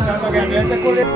tanto que ambiente curioso.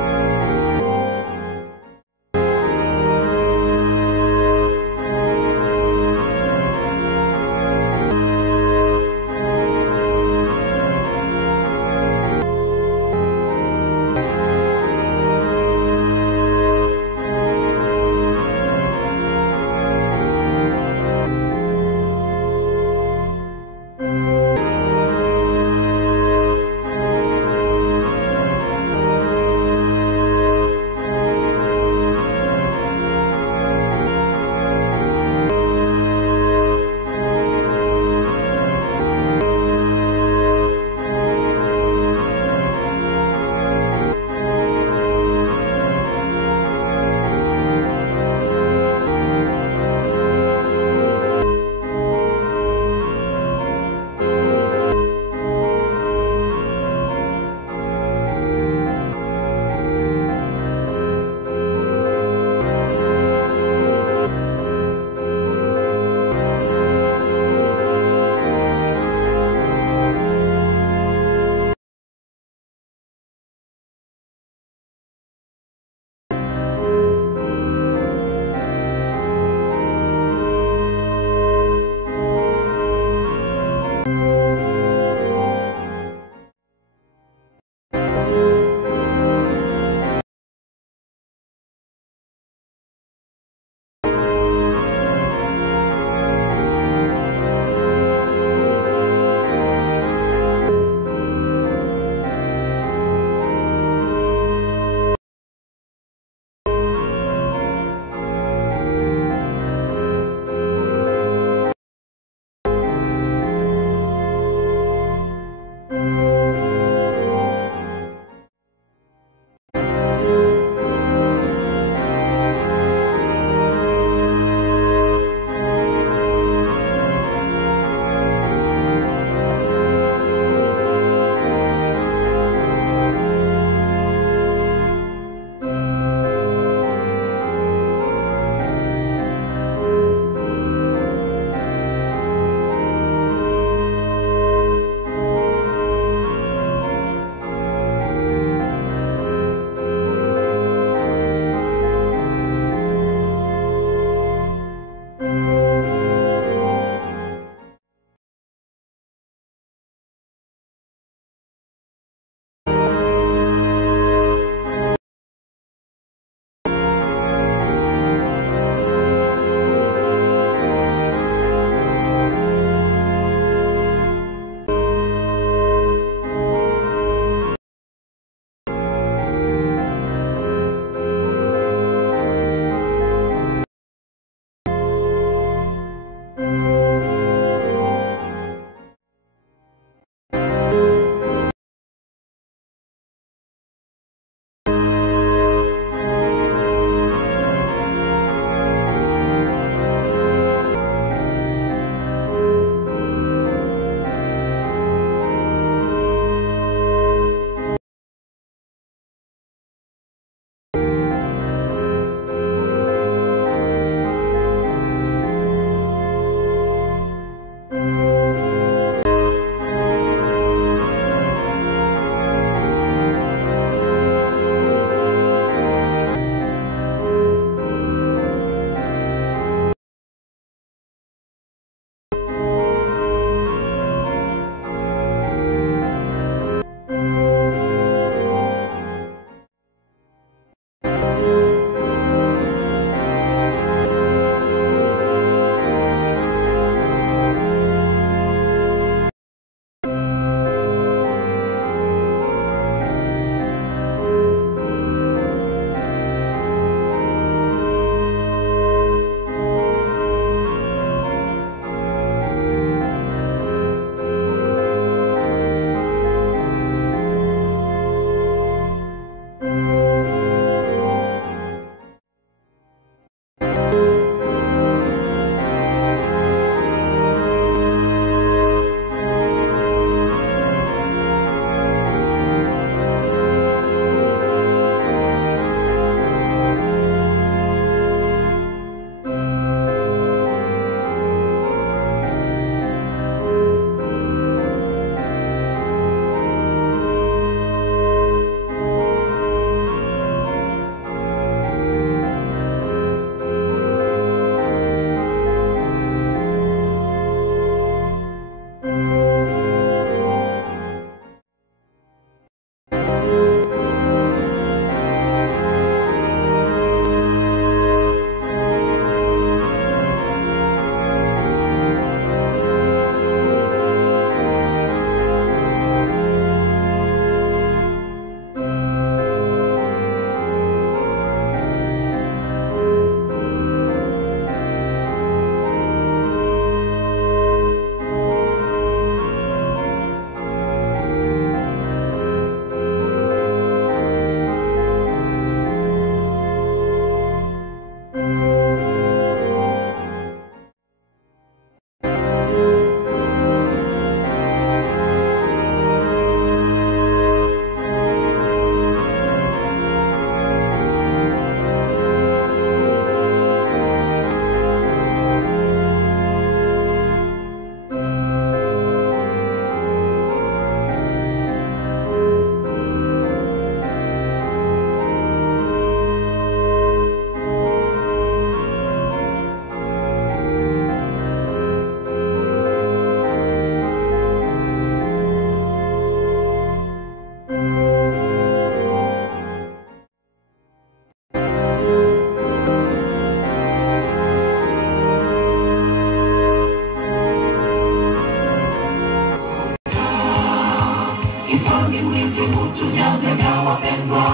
ni mwizi hutunyang'anya wapendwa,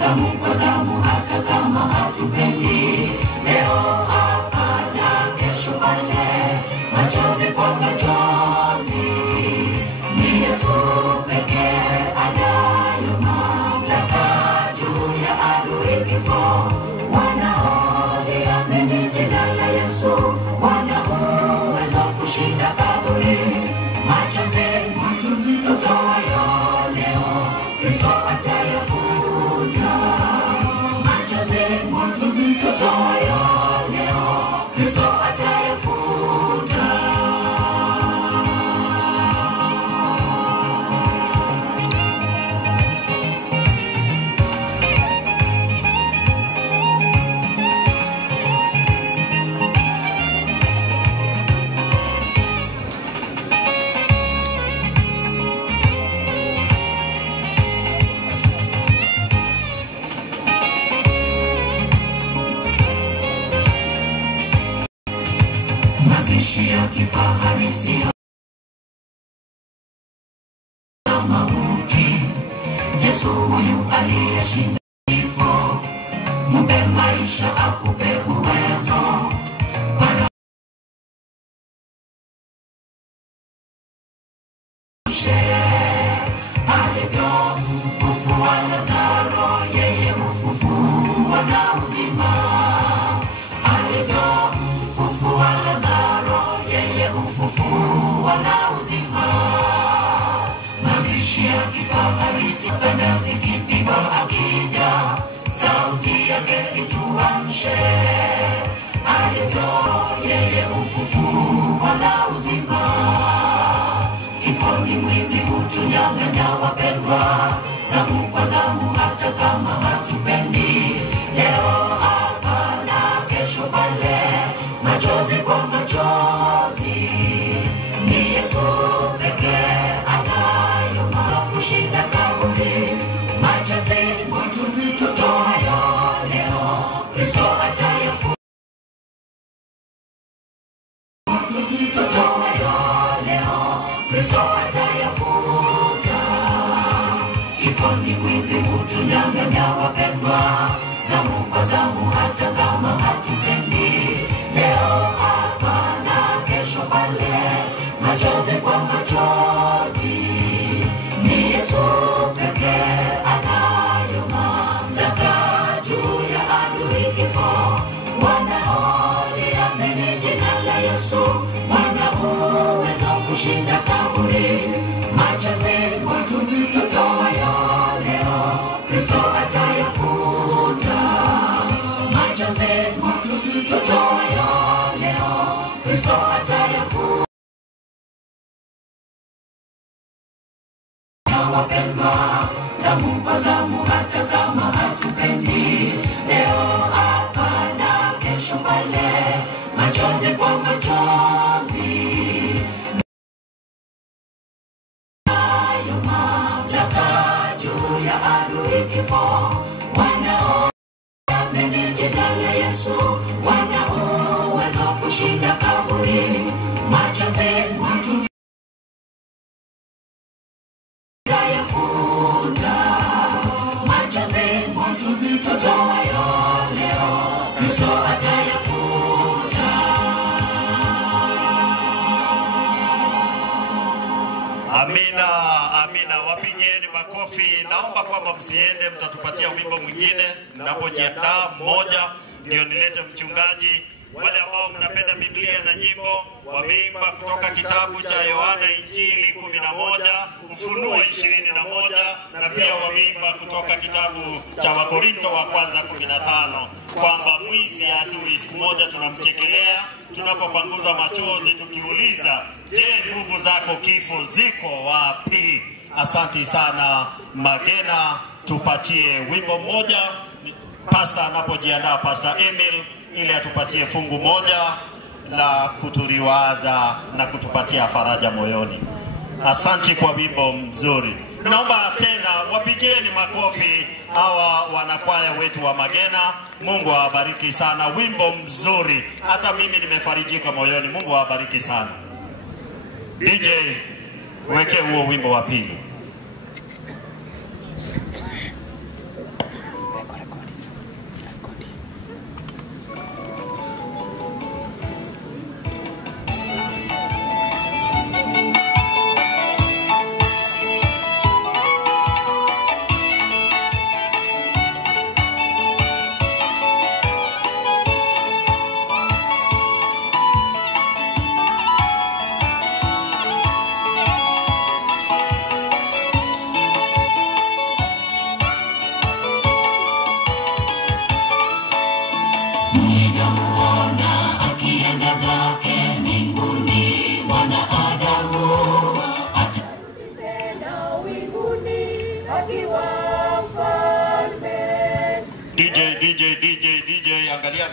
zamu kwa zamu hata kama hatupendi. Leo hapa na kesho pale, machozi kwa machozi. Ni Yesu pekee anayo mamlaka juu ya adui kifo. Wanaoliamini jina la Yesu wana uwezo kushinda kaburi. Machozi tutoayo leo, Kristo atayafuta. Machozi tutoayo leo, Kristo atayafuta. Mazishi ya kifahari sio mauti. Yesu huyu aliyeshinda kifo, mpe maisha akupe uwezo. Alivyomfufua Lazaro, yeye hufufua na uzima. Alivyomfufua Lazaro, yeye hufufua na uzima. Mazishi ya kifahari sipenda zikipigwa akija, sauti yake ituamshe. Alivyo yeye hufufua na uzima. Kifo ni mwizi hutunyang'anya wapendwa, zamu kwa zamu hata kama hatupendi. Leo hapa na kesho pale, machozi kwa machozi. Ni Yesu pekee anayo mamlaka kushinda kaburi. Machozi tutoayo leo, Kristo atayafuta. Tutoayo leo, Kristo atayafuta. Kifo ni mwizi hutunyang'anya wapendwa, zamu kwa zamu hata kama hatupendi. Leo hapa na kesho pale, machozi kwa machozi. Ni Yesu pekee anayo mamlaka juu ya adui kifo. Wanaoliamini jina la Yesu wana uwezo kushinda kaburi. Machozi tutoayo leo, Kristo atayafuta. Machozi tutoayo leo, Kristo atayafuta. Wapendwa, zamu kwa zamu hata kama hatupendi. Leo hapa na kesho pale, machozi kwa machozi. Nayo mamlaka juu ya adui kifo. Wanaoamini jina la Yesu wana uwezo kushinda kaburi. Machozi atayafuta. Machozi tutoayo leo, Kristo atayafuta. Amina, amina. Wapigeni makofi. Naomba kwamba msiende, mtatupatia wimbo mwingine. Napojiandaa mmoja ndio nilete mchungaji. Wale ambao mnapenda Biblia na nyimbo, wameimba kutoka kitabu cha Yohana Injili 11, Ufunuo 21, na pia wameimba kutoka kitabu cha Wakorintho wa kwanza 15, kwamba mwizi adui siku moja tunamchekelea tunapopanguza machozi tukiuliza, je, nguvu zako kifo ziko wapi? Asante sana Magena, tupatie wimbo mmoja. Pastor anapojiandaa, Pastor Emil, ili atupatie fungu moja la kutuliwaza na kutupatia faraja moyoni. Asante kwa wimbo mzuri. Naomba tena wapigeni makofi hawa wanakwaya wetu wa Magena. Mungu awabariki sana. Wimbo mzuri. Hata mimi nimefarijika moyoni. Mungu awabariki sana. DJ, weke huo wimbo wa pili.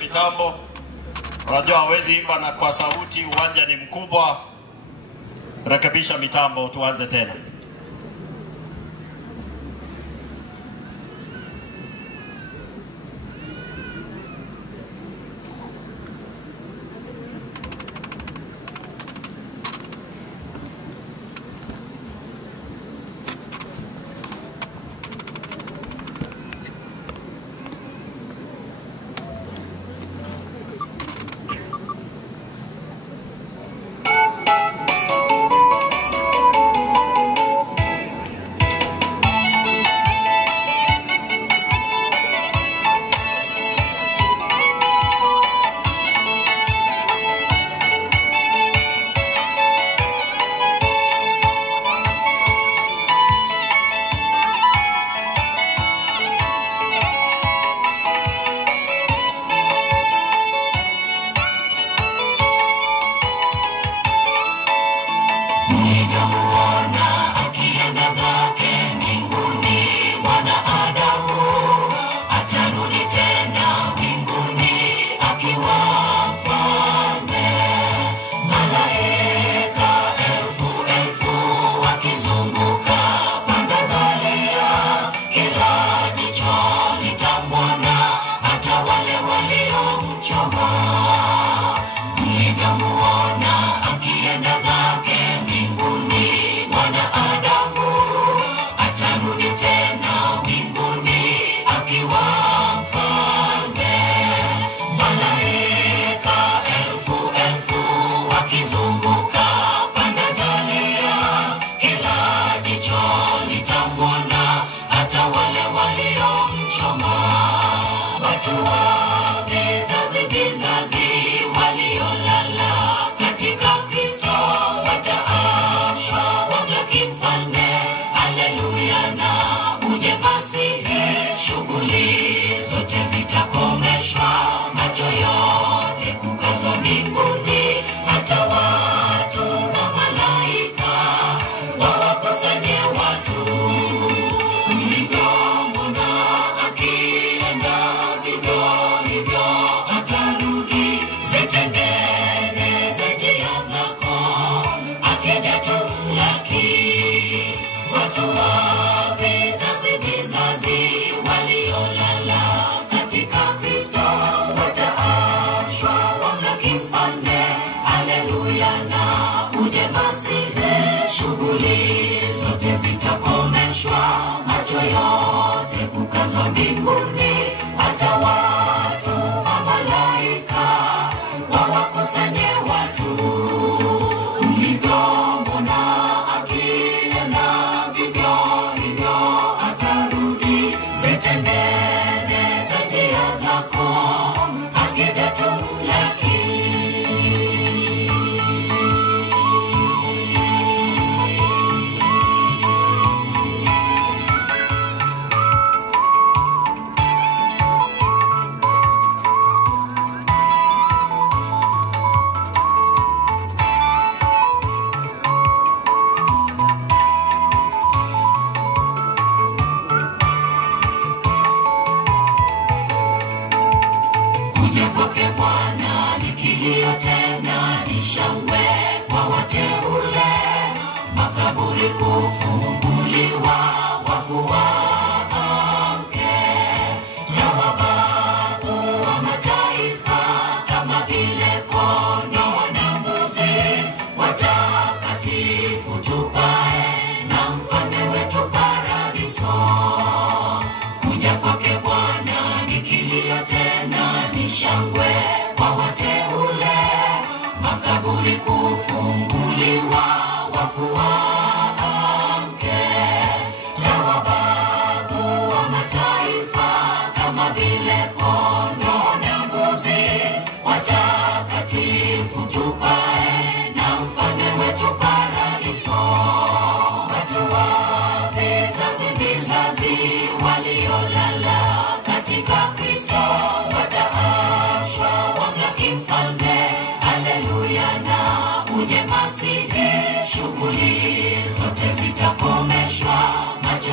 mitambo. Unajua hawezi imba na kwa sauti, uwanja ni mkubwa. Rekebisha mitambo, tuanze tena.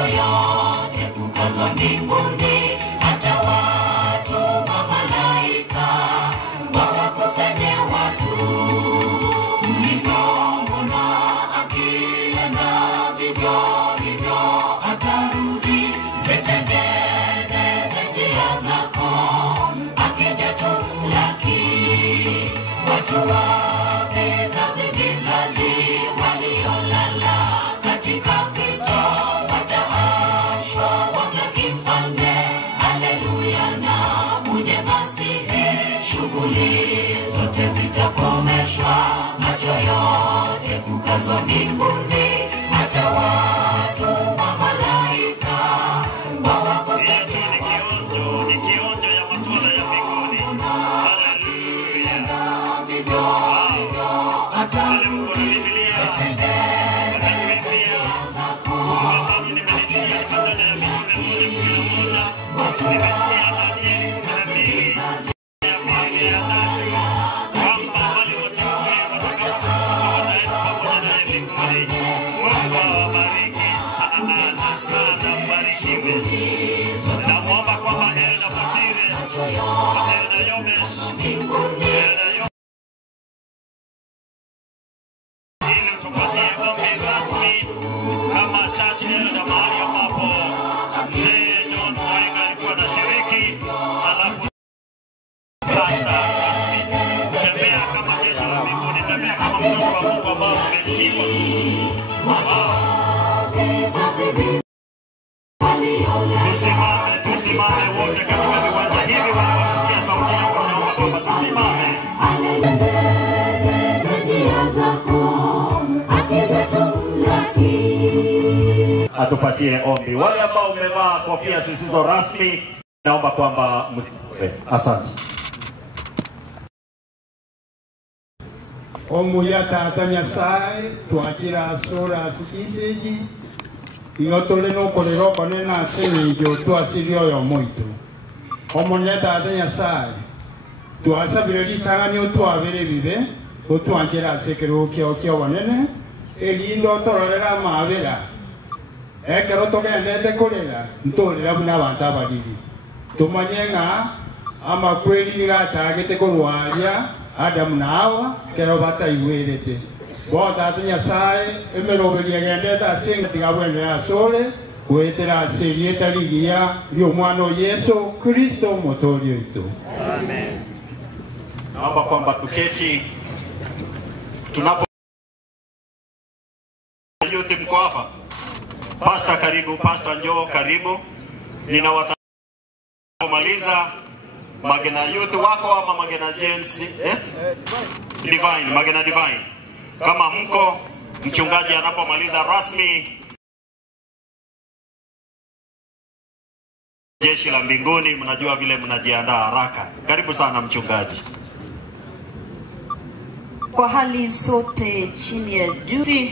yote kukazwa mbinguni, hata watu mamalaika vivyo hivyo atarudi. Zitengeneze njia zako, akija tumlaki. Watu wa vizazi waliolala katika Kristo wataamshwa wamlaki mfalme. Haleluya na uje Masihi, shughuli zote zitakomeshwa, macho yote kukazwa mbinguni, hata watu wa malaika wawakusanya. Ni kionjo ya masuala ya mbinguni. Haleluya. Vivyo Wale mko na Biblia, nimesikia Danieli 12 ya pili ya tatu kwamba wale wateule watakapofufuka wataenda pamoja naye mbinguni. Mungu awabariki sana na sana, mbarikiwe. Naomba kwamba Elda Bosire, Elda Yomesh, Elda ili tupatie ombi rasmi kama church elder mahali ambapo mzee John Mwenga alikuwa anashiriki, alafu pastor rasmi. Tembea kama jeshi la mbinguni, tembea kama mtoto wa Mungu ambao umetiwa. Tusimame wote katika viwanja hivi, wanaosikia sauti yako naomba kwamba tusimame. Atupatie ombi. Wale ambao umevaa kofia zisizo rasmi, naomba kwamba asante. Omuyata atanya sai tuakira sura sikiseji ingotole no kolero konena sejo tuasirio yo moito. Omuyata atanya sai tuasabireli tangani otuabere bibe otuanjera sekero kyo wanene elindo tororera mabera ekero togendete kolera ntorera buna abantu abalili tumanyenga amakweli nigatagete korwaria Adamu na Hawa kero bataiwerete bota atinya sai emeroberia gendete asinga tigabwendera sole kwetera asirieta ligia lyo mwana Yesu Kristo motori wetu. Amen. Naomba kwamba tuketi tunapo yote mko hapa. Pastor karibu, Pastor njoo karibu. Ninawataka Magena youth wako ama Magena James Divine, Magena Divine. Kama mko mchungaji anapomaliza rasmi jeshi la mbinguni, mnajua vile mnajiandaa haraka. Karibu sana mchungaji. Kwa hali zote chini ya juu,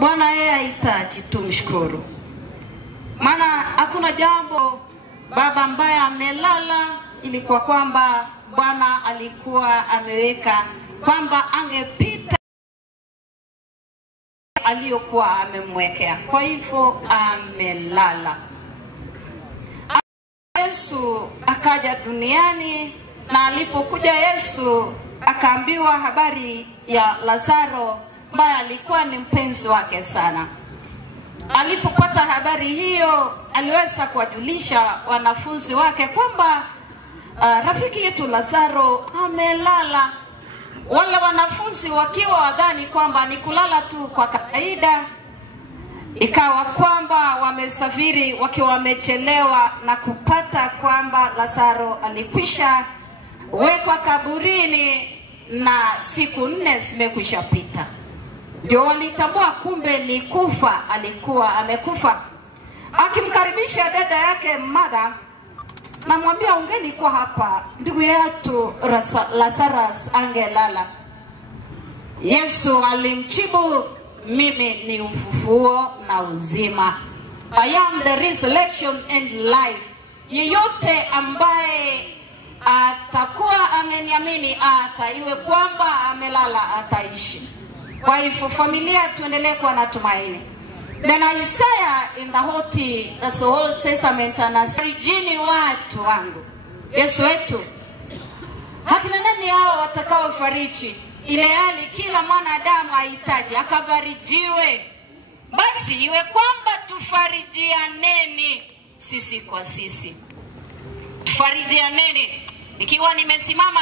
Bwana yeye ahitaji tumshukuru. Maana hakuna jambo baba ambaye amelala ilikuwa kwamba Bwana alikuwa ameweka kwamba angepita aliyokuwa amemwekea. Kwa hivyo amelala. Yesu akaja duniani, na alipokuja Yesu akaambiwa habari ya Lazaro ambaye alikuwa ni mpenzi wake sana. Alipopata habari hiyo, aliweza kuwajulisha wanafunzi wake kwamba rafiki yetu Lazaro amelala. Wale wanafunzi wakiwa wadhani kwamba ni kulala tu kwa kawaida, ikawa kwamba wamesafiri wakiwa wamechelewa na kupata kwamba Lazaro alikwisha wekwa kaburini na siku 4 zimekwisha pita. Ndio walitambua kumbe ni kufa, alikuwa amekufa. Akimkaribisha dada yake mother, namwambia ungeni kwa hapa, ndugu yetu Lazarus angelala. Yesu alimjibu, mimi ni ufufuo na uzima. I am the resurrection and life. Yeyote ambaye atakuwa ameniamini hata iwe kwamba amelala ataishi. Kwa hivyo familia tuendelee kuwa na tumaini. Then Isaiah in that's the Old Testament, anasarijini watu wangu. Yesu wetu. Hakina nani hao watakao fariji? Ile hali kila mwanadamu ahitaji akavarijiwe. Basi iwe kwamba tufarijianeni sisi kwa sisi. Tufarijianeni. Ikiwa nimesimama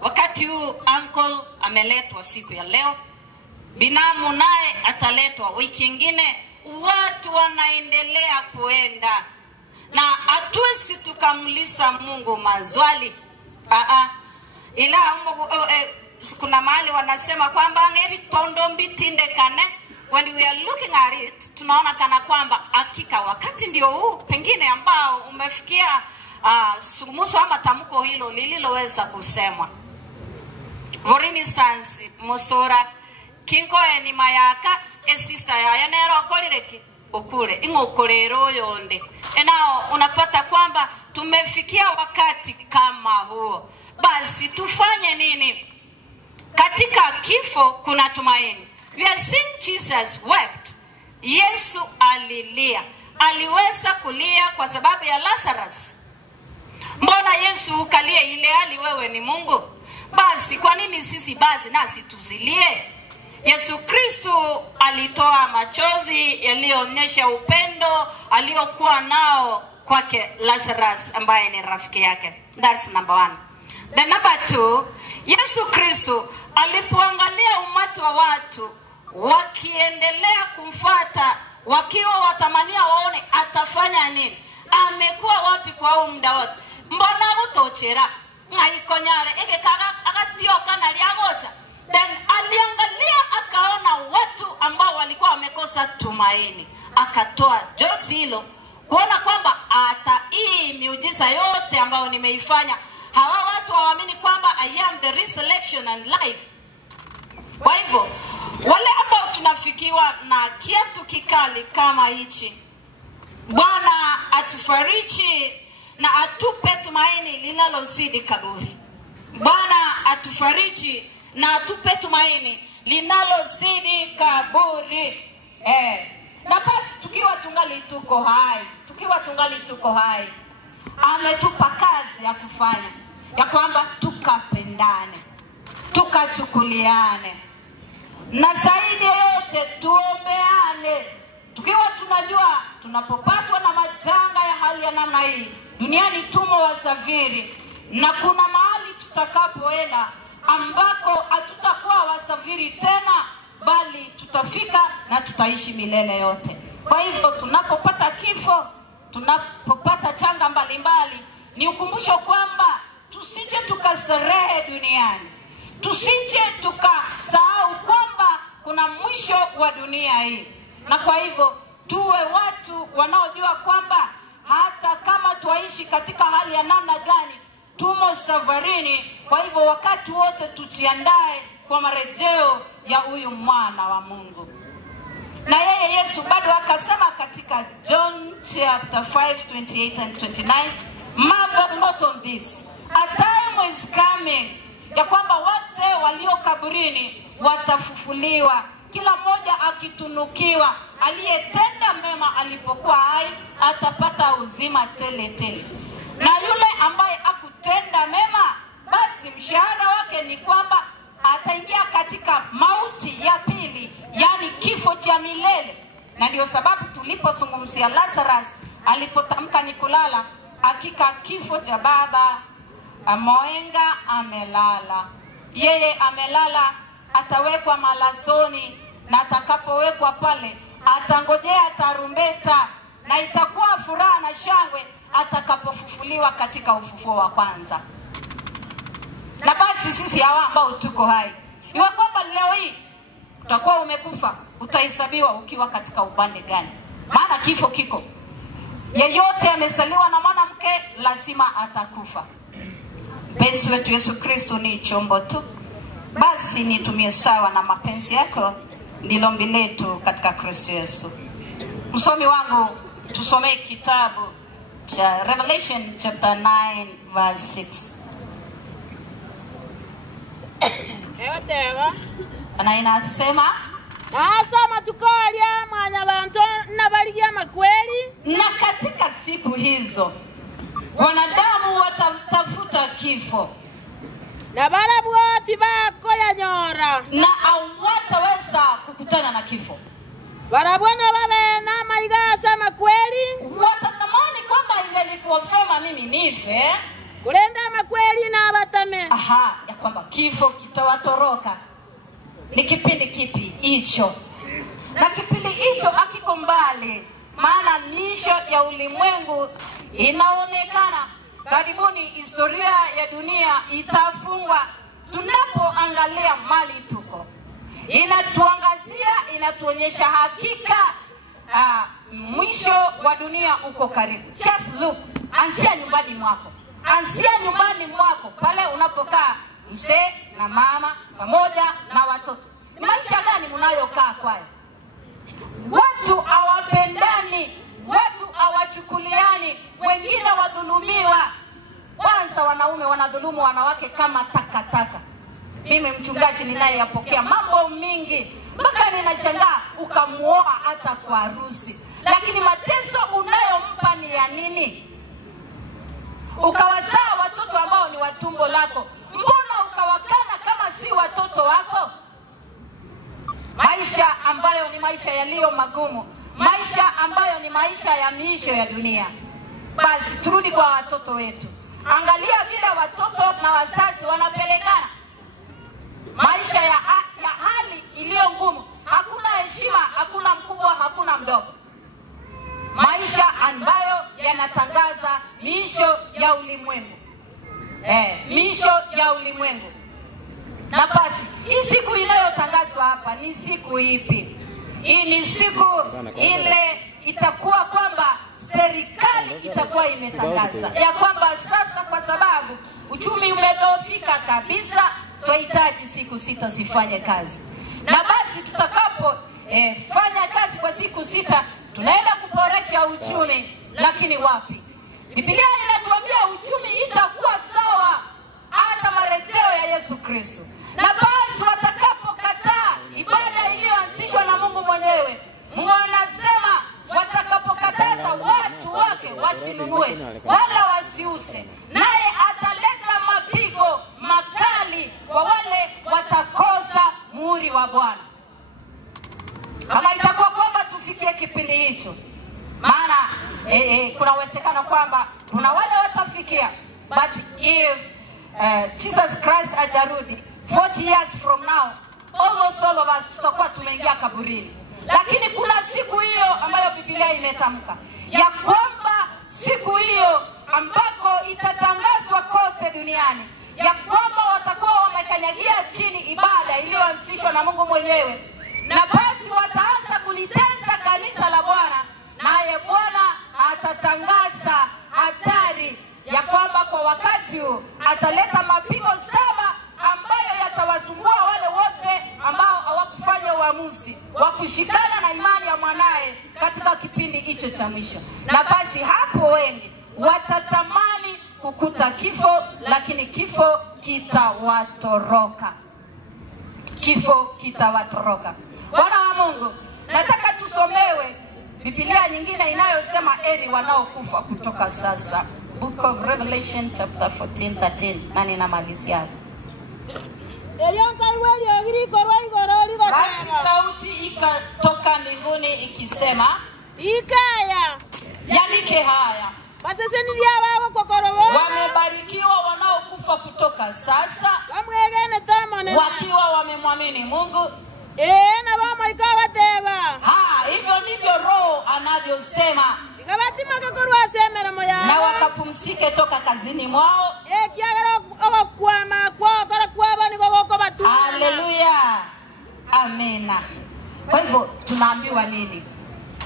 wakati huu, uncle ameletwa siku ya leo, binamu naye ataletwa wiki nyingine, watu wanaendelea kuenda na hatuwezi tukamlisa Mungu mazwali. Ila kuna mahali wanasema kwamba ngevi tondo mbitinde kane. When we are looking at it, tunaona kana kwamba hakika wakati ndio huu pengine ambao umefikia sumuso ama tamko hilo lililoweza kusemwa. For instance, Musora kinko eni mayaka sister ya nero kolireki ukure ingokorero yonde. Enao unapata kwamba tumefikia wakati kama huo. Basi tufanye nini? Katika kifo kuna tumaini. We are seeing Jesus wept. Yesu alilia. Aliweza kulia kwa sababu ya Lazarus. Mbona Yesu ukalia ile hali wewe ni Mungu? Basi kwa nini sisi basi nasi tuzilie? Yesu Kristo alitoa machozi yaliyoonyesha upendo aliokuwa nao kwake Lazarus ambaye ni rafiki yake. That's number 1. The number 2, Yesu Kristo alipoangalia umati wa watu wakiendelea kumfuata, wakiwa watamania waone atafanya nini, amekuwa wapi kwa huu muda wote, mbona utochera ngaikonyare ekekaga agatioka na liagocha. Then aliangalia akaona watu ambao walikuwa wamekosa tumaini, akatoa jozi hilo kuona kwamba hata hii miujiza yote ambayo nimeifanya hawa watu hawaamini kwamba I am the resurrection and life. Kwa hivyo wale ambao tunafikiwa na kiatu kikali kama hichi, Bwana atufariji na atupe tumaini linalozidi kaburi. Bwana atufariji na atupe tumaini linalozidi kaburi. Na basi tukiwa tungali tuko hai, ametupa kazi ya kufanya, ya kwamba tukapendane, tukachukuliane, na zaidi yote tuombeane. Tukiwa tunajua tunapopatwa na majanga ya hali ya namna hii, duniani tumo wasafiri, na kuna mahali tutakapoenda ambako hatutakuwa wasafiri tena, bali tutafika na tutaishi milele yote. Kwa hivyo tunapopata kifo, tunapopata changa mbalimbali, ni ukumbusho kwamba tusije tukastarehe duniani, tusije tukasahau kwamba kuna mwisho wa dunia hii. Na kwa hivyo tuwe watu wanaojua kwamba hata kama tuishi katika hali ya namna gani, tumo safarini. Kwa hivyo wakati wote tujiandae kwa marejeo ya huyu mwana wa Mungu. Na yeye Yesu bado akasema katika John chapter 5:28 and 29, marvel not on this, a time is coming, ya kwamba wote walio kaburini watafufuliwa, kila mmoja akitunukiwa. Aliyetenda mema alipokuwa hai atapata uzima tele tele, na yule ambaye akutenda mema, basi mshahara wake ni kwamba ataingia katika mauti ya pili, yani kifo cha milele. Na ndio sababu tulipozungumzia Lazarus alipotamka ni kulala, hakika kifo cha baba amoenga amelala. Yeye amelala, atawekwa malazoni, na atakapowekwa pale atangojea tarumbeta, na itakuwa furaha na shangwe atakapofufuliwa katika ufufuo wa kwanza. Na basi sisi hawa ambao tuko hai, iwe kwamba leo hii utakuwa umekufa, utahesabiwa ukiwa katika upande gani? Maana kifo kiko. Yeyote amesaliwa na mwanamke lazima atakufa. Penzi wetu Yesu Kristo ni chombo tu, basi nitumie sawa na mapenzi yako, ndilo ombi letu katika Kristo Yesu. Msomi wangu, tusomee kitabu cha Revelation chapter 9 verse 6. Ewa Na inasema, nasoma tukolia mwanya bantu na baligia makweli. na katika siku hizo wanadamu watatafuta kifo, Na barabwoti bako ya nyora. na hawataweza kukutana na kifo. Bara na bwana baba na maigasa makweli Watatamani kwamba ingelikuofema mimi nife. kulenda makweli na batame. Aha, ya kwamba kifo kitawatoroka. Ni kipindi kipi hicho? Na kipindi hicho hakiko mbali, maana misho ya ulimwengu inaonekana. Karibuni historia ya dunia itafungwa. Tunapoangalia mali tuko, inatuangazia, inatuonyesha hakika mwisho wa dunia uko karibu. Just look, ansia nyumbani mwako. Ansia nyumbani mwako pale unapokaa, mzee na mama pamoja na watoto. Ni maisha gani mnayokaa kwayo? Watu hawapendani, watu hawachukuliani, wengine wadhulumiwa. Kwanza wanaume wanadhulumu wanawake kama takataka. Mimi mchungaji ninayeyapokea mambo mingi, mpaka ninashangaa ukamuoa hata kwa harusi, lakini mateso unayompa ni ya nini? Ukawazaa watoto ambao ni watumbo lako, mbona ukawakana kama si watoto wako? Maisha ambayo ni maisha yaliyo magumu, maisha ambayo ni maisha ya miisho ya dunia. Basi turudi kwa watoto wetu. Angalia vile watoto na wazazi wanapelekana. Maisha ya hali iliyo ngumu, hakuna heshima, hakuna mkubwa, hakuna mdogo. Maisha ambayo yanatangaza miisho ya ulimwengu. Miisho ya ulimwengu. Na basi, hii siku inayotangazwa hapa ni siku ipi? Hii ni siku ile itakuwa kwamba serikali itakuwa imetangaza ya kwamba sasa, kwa sababu uchumi umedhoofika kabisa, tunahitaji siku 6 zifanye kazi. Na basi tutakapo fanya kazi kwa siku 6, tunaenda kuboresha uchumi. Lakini wapi? Biblia inatuambia uchumi itakuwa sawa hata marejeo ya Yesu Kristo. Na basi watakapokataa ibada iliyoanzishwa na Mungu mwenyewe, Mungu anasema watakapokataza watu wake wasinunue wala wasiuse, naye ataleta mapigo makali kwa wale watakosa muhuri wa Bwana. Kama itakuwa kwamba tufikie kipindi hicho, maana kuna uwezekano kwamba kuna wale watafikia, but if Jesus Christ ajarudi 40 years from now, almost all of us tutakuwa tumeingia kaburini. Lakini kuna siku hiyo ambayo Biblia imetamka ya kwamba siku hiyo ambako itatangazwa kote duniani ya kwamba watakuwa wamekanyagia chini ibada iliyoanzishwa na Mungu mwenyewe, na basi wataanza kulitesa kanisa la Bwana, naye Bwana atatangaza hatari ya kwamba kwa wakati huu ataleta mapigo 7 ambayo yatawasumbua wale wote ambao hawakufanya uamuzi wa kushikana na imani ya mwanae katika kipindi hicho cha mwisho. Na basi hapo wengi watatamani kukuta kifo, lakini kifo kitawatoroka. Kifo kitawatoroka. Bwana wa Mungu, nataka tusomewe Biblia nyingine inayosema eri wanaokufa kutoka sasa. Book of Revelation chapter 14:13, na ninamalizia. Basi sauti ikatoka mbinguni ikisema, ikaya yandike haya, baseseni byababo kokorobo wamebarikiwa wanaokufa kutoka sasa, bamwegene tamone wakiwa wamemwamini Mungu. Na bama ikagateba hivyo ndivyo Roho anavyosema, ikabatima kokorwa semera moya na wakapumzike toka kazini mwao. Kiagara abakwama kwa kwaba ni boko batu. Haleluya, amina. Kwa hivyo tunaambiwa nini?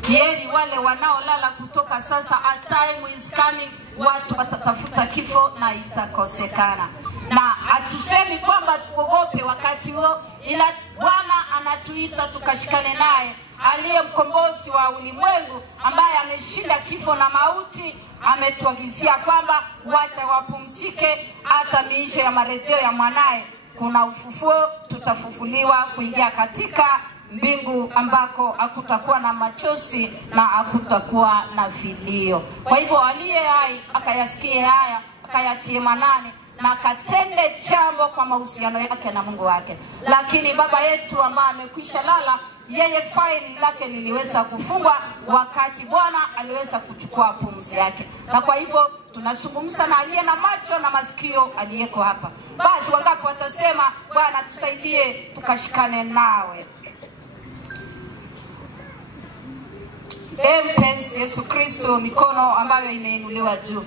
Heri wale wanaolala kutoka sasa, a time is coming, watu watatafuta kifo na itakosekana. Na hatusemi kwamba tuogope wakati huo, ila Bwana anatuita tukashikane naye, aliye mkombozi wa ulimwengu, ambaye ameshinda kifo na mauti. Ametuagizia kwamba wacha wapumzike hata miisho ya marejeo ya mwanae. Kuna ufufuo, tutafufuliwa kuingia katika mbingu ambako hakutakuwa na machozi na hakutakuwa na vilio. Kwa hivyo aliye hai akayasikie haya, akayatie manane na akatende jambo kwa mahusiano yake na Mungu wake. Lakini baba yetu ambaye amekwisha lala, yeye faili lake liliweza kufungwa wakati Bwana aliweza kuchukua pumzi yake. Na kwa hivyo tunazungumza na aliye na macho na masikio aliyeko hapa. Basi wangapi watasema Bwana tusaidie tukashikane nawe. Mpenzi Yesu Kristo, mikono ambayo imeinuliwa juu.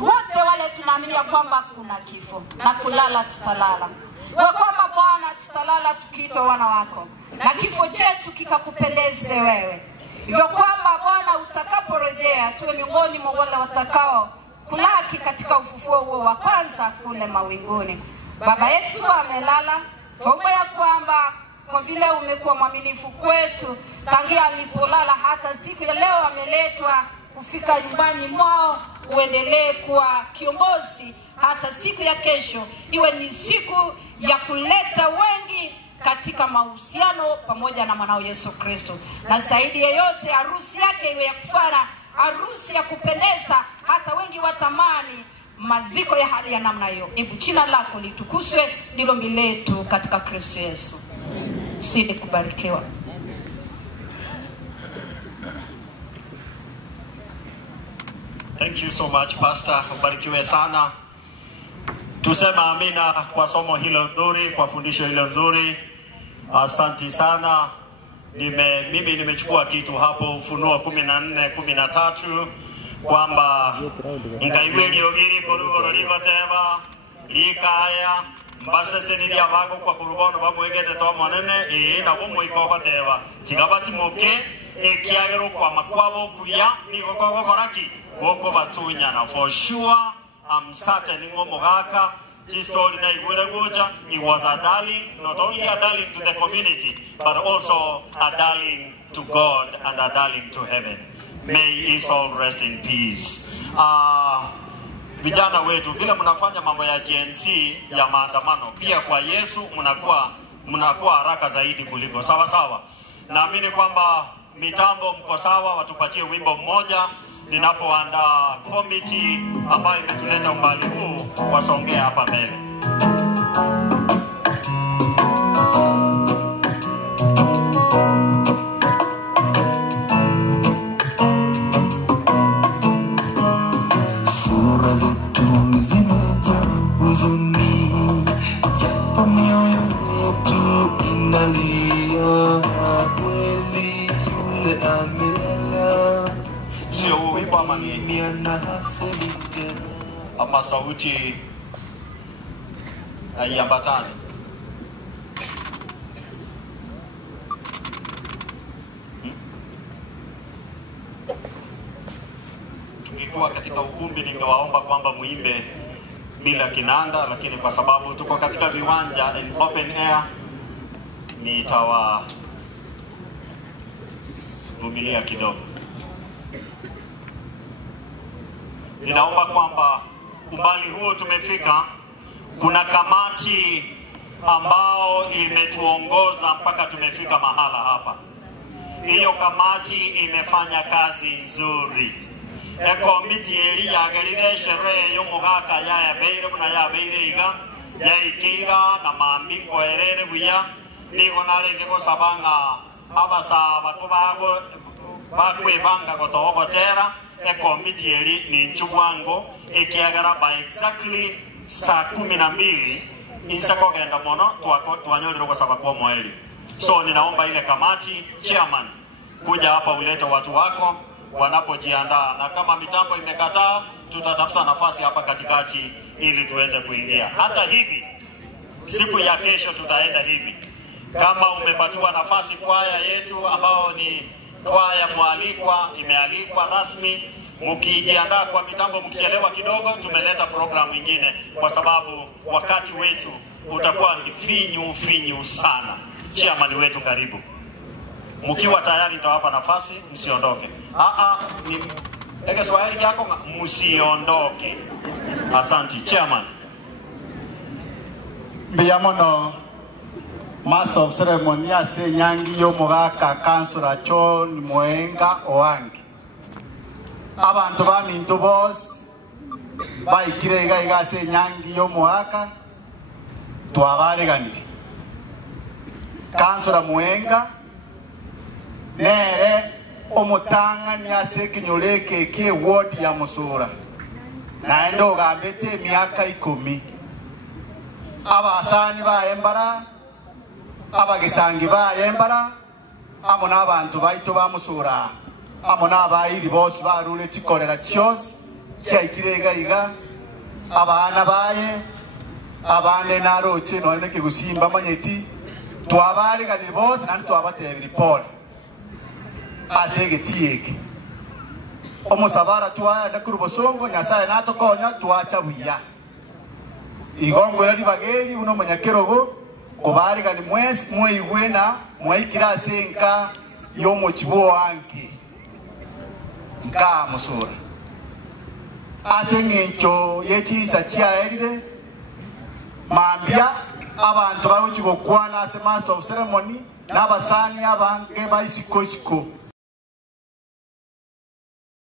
Wote wale tunaamini kwamba kuna kifo na kulala tutalala. Kwa kwamba Bwana tutalala tukiitwa wana wako. Na kifo chetu kikakupendeze wewe. Hivyo kwamba Bwana utakaporejea tuwe miongoni mwa wale watakao kulaki katika ufufuo huo wa kwanza kule mawinguni. Baba yetu amelala, tuombe ya kwamba kwa vile umekuwa mwaminifu kwetu tangia alipolala hata siku ya leo ameletwa kufika nyumbani mwao, uendelee kuwa kiongozi hata siku ya kesho iwe ni siku ya kuleta wengi katika mahusiano pamoja na mwanao Yesu Kristo. Na zaidi yote harusi yake iwe ya kufana, harusi ya kupendeza, hata wengi watamani maziko ya hali ya namna hiyo. Hebu jina lako litukuzwe, ndilo mbele yetu katika Kristo Yesu. Sidi kubarikiwa. Thank you so much Pastor, ubarikiwe sana. Tusema amina kwa somo hilo nzuri, kwa fundisho hilo nzuri. Asante sana. Mimi nimechukua kitu hapo Ufunuo 14:13 kwamba ingaiweli ogiri korugoro libateba likaya mbasese nili abago kwa kurubono bamwegete to monene na bomo ikobateba tigabati moke ekiagero kwa makwabo kuya ni gogogo koraki goko batunya na for sure I'm certain ngomogaka this story na igwele goja. He was a darling, not only a darling to the community but also a darling to God and a darling to heaven. May his soul rest in peace. Vijana wetu vile mnafanya mambo ya GNC ya maandamano, pia kwa Yesu mnakuwa haraka zaidi kuliko sawa sawa. Naamini kwamba mitambo mko sawa, watupatie wimbo mmoja ninapoandaa committee ambayo imetuleta umbali huu wasongea hapa mbele. Sura zetu zimejaa huzuni, japo mioyo yetu inalia, kweli yule amelala. Sio wimbo ama sauti haiambatani. Tungekuwa katika ukumbi ningewaomba kwamba muimbe bila kinanda, lakini kwa sababu tuko katika viwanja in open air nitawavumilia kidogo. Ninaomba kwamba umbali huo tumefika, kuna kamati ambao imetuongoza mpaka tumefika mahala hapa. Hiyo kamati imefanya kazi nzuri. Komiti eli yagalire sherehe y'umugaka ya beire buna ya beire iga ya ikiga na mambiko erere buya nigo narenge gosabanga abasaba kubago bakwebanga gotogotera. Komiti eli ni nchubwango ekiagara by exactly saa 12 insako genda mono tuanyolero kwa sababu kwa mweli. So ninaomba ile kamati chairman kuja hapa ulete watu wako wanapojiandaa, na kama mitambo imekataa tutatafuta nafasi hapa katikati ili tuweze kuingia. Hata hivi siku ya kesho tutaenda hivi. Kama umepatiwa nafasi kwaya yetu ambao ni kwaya mwalikwa, imealikwa rasmi, mkijiandaa kwa mitambo, mkichelewa kidogo tumeleta program nyingine kwa sababu wakati wetu utakuwa ni finyu sana. Chairman wetu karibu. Mkiwa tayari nitawapa nafasi, msiondoke. Ni ege swahili yako msiondoke. Asante chairman. Biyamono Master of Ceremony ase nyangi yo mugaka Councilor John Mwenga Owange. Abantu bamintu bose baikire iga ase nyangi yo mugaka twabaleganire. Councilor Mwenga nere omutanga ni asekinyoleke ke ward ya Musura naende ogambete miaka 10 abasani ba embara abagisangi ba embara amo n'abantu baitu ba Musura amo n'abayiri bose barule kikolera cyose cyaitirega iga abana baye abande naroche none kigusimba manyeti twabari kandi bose kandi twabatebiri Paul asege tieke omusabara twaya kurubosongo nyasaye natokonya twacha buya igongo yari bageri uno munyakerogo kubari kandi mwesi mweigwena mwaikira senka yo muchibo wanke nka Musura asengencho yechiza chiaerire mambia abantu bawichigo kwana ase master of ceremony n'abasani abange baisikoshiko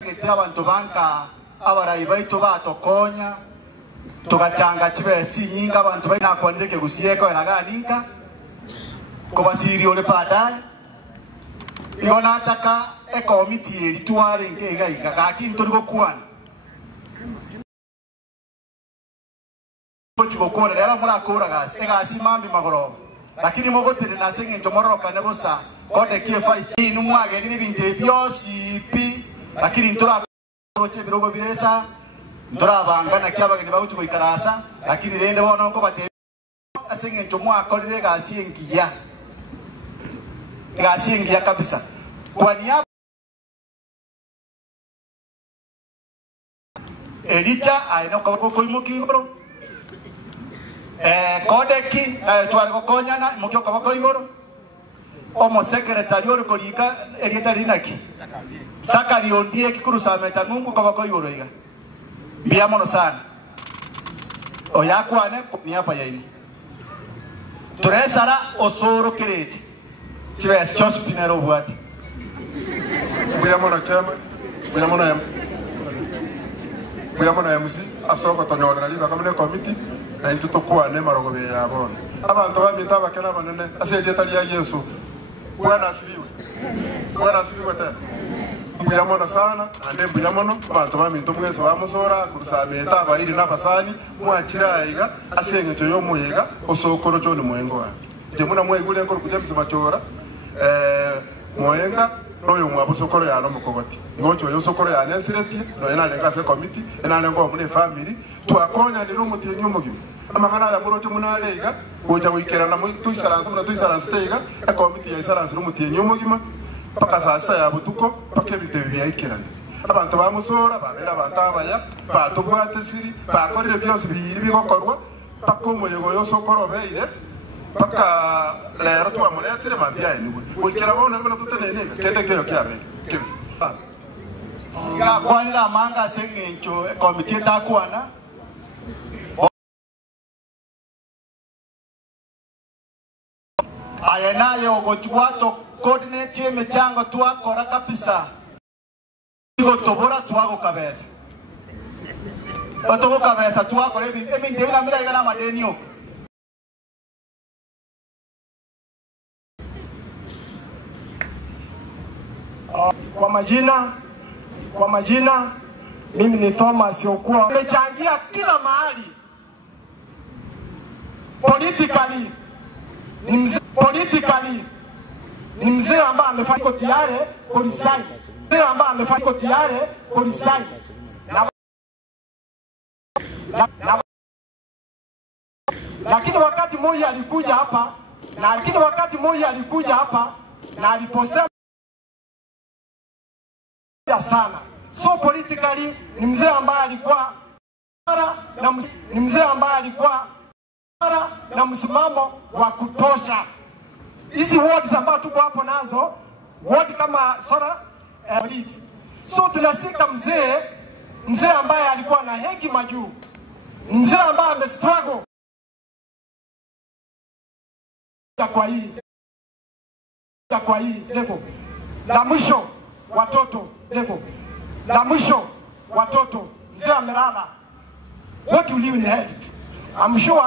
kete abantu banka abarayi baitu batokonya tugachanga chibesi nyinga abantu baina kwandike gusieko enaganinka kubasiri ole padai iona ataka e committee elitware ngega igakinto ligokwana chigokora era murakora gasi mambi magoroba lakini mogotere nasenye tomoroka nebosa kode kiefa inu mwage ni binte byosi pi lakini ntora roche birogo biresa ntora bangana kyabageni baguti koikarasa lakini rende bona ko bate asenye tomwa kodire gasi engiya kabisa kwa niaba Elicha aino ko koimuki bro kodeki twari gokonyana mukyo kabako igoro omo secretary ori kolika erieta rinaki sakari ondie kikuru sameta ngungu kabako igoro iga biamono sana oyakwane ni hapa yaini turesara osoro kirete chibes chospinero bwati biamono chama biamono MC asoko tonyorera liba kamene committee na intuto kwane marogobe ya bona abantu bamita bakena banene aseje tali ya Yesu bwana asibiwe tena mbuyamono sana ande mbuyamono abantu bamita mwese ba Musura kurusameta abayiri n'abasani mwakira iga asenge cyo yo muyega osokoro cyo ni mwengo wa je muna mwegule ngo kujya machora mwenga noyo mwabusokoro ya no mukobati ngocho yo sokoro ya nesireti no ena lenga se committee ena lengo mune family twakonya ni rumuti nyumugi amagana ya murocho munalega goja wikera na tuisara stega e committee ya isara rumuti nyumugi paka sasa ya butuko pake bite byayikirana abantu ba Musura babera batabaya batugwate siri bakorire byose biri bigokorwa pako moyego yo sokoro beire paka lero tu amuletere mabia ni wikera bona bana tutenene kende keyo kyabe ya kwanira manga sengencho committee takwana ayenaye ogochwato coordinate mechango twakora kabisa igo tobora twago kabeza otogo kabeza twakora ebi ndebira mira igana madenio Kwa majina mimi ni Thomas Okwa. Nimechangia kila mahali. Politically ni mzee ambaye amefanya koti yale kuresign. Mzee ambaye amefanya koti yale kuresign. Lakini wakati mmoja alikuja hapa na aliposema sana. So politically ni mzee ambaye alikuwa na msimamo wa kutosha. Hizi wards ambazo tuko hapo nazo, ward kama Sora so tunasika mzee ambaye alikuwa na hekima juu. Mzee ambaye amestruggle kwa hii level. La mwisho watoto level. La mwisho watoto mzee amelala. What will you inherit? I'm sure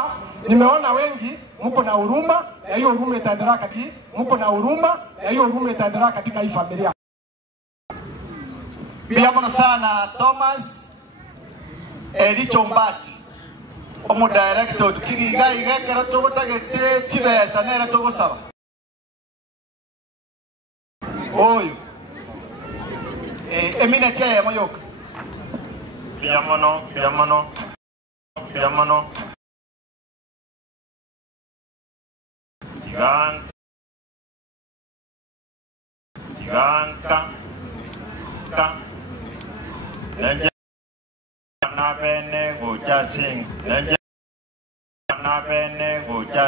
Nimeona wengi mko na huruma, na hiyo huruma itaendelea katika hii familia. Pia mwana sana Thomas Elicho Mbati omu director tukiriga igekera tugutagete chibesa nera tugusaba oyo emine cheye moyoka Biamono Iganka Nenja na bene gocha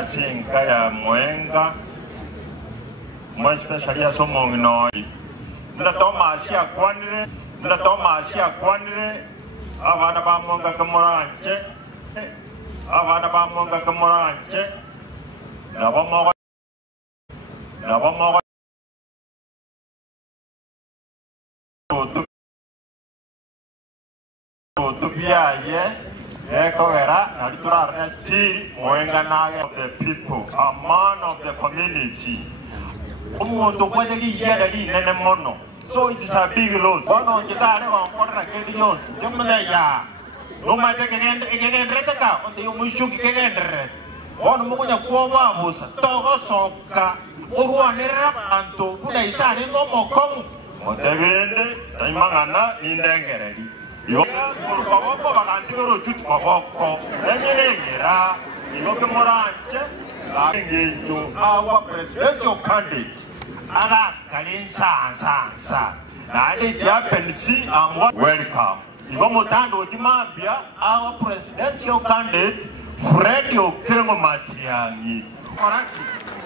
kaya mwenga mo especially aso mongnoi nda toma asia kwanire abana ba monga kamoranche na bomo to biaye ekogera na liturarne still mwenga nage of the people, a man of the community. Umuntu kwaje liyera li nene mono. So it is a big loss. Bono njitare wa nkora kedi yonse. Jomne ya. No mate kegendrete ka onde yomushuki kegendrete. Ono mukonya kuoba busa. Togo soka. Uruanira anto kuna isari ngomo komu. Motebende taimangana nindengereri. Yo kurukaboko bakandikoro chutukaboko. Nenyerengira. Igoke moranche. Engejo our presidential candidate. Aga kalin sa. Na ile Japanese and welcome. Igomo tando timambia our presidential candidate Fred Okengo Matiangi. Correct.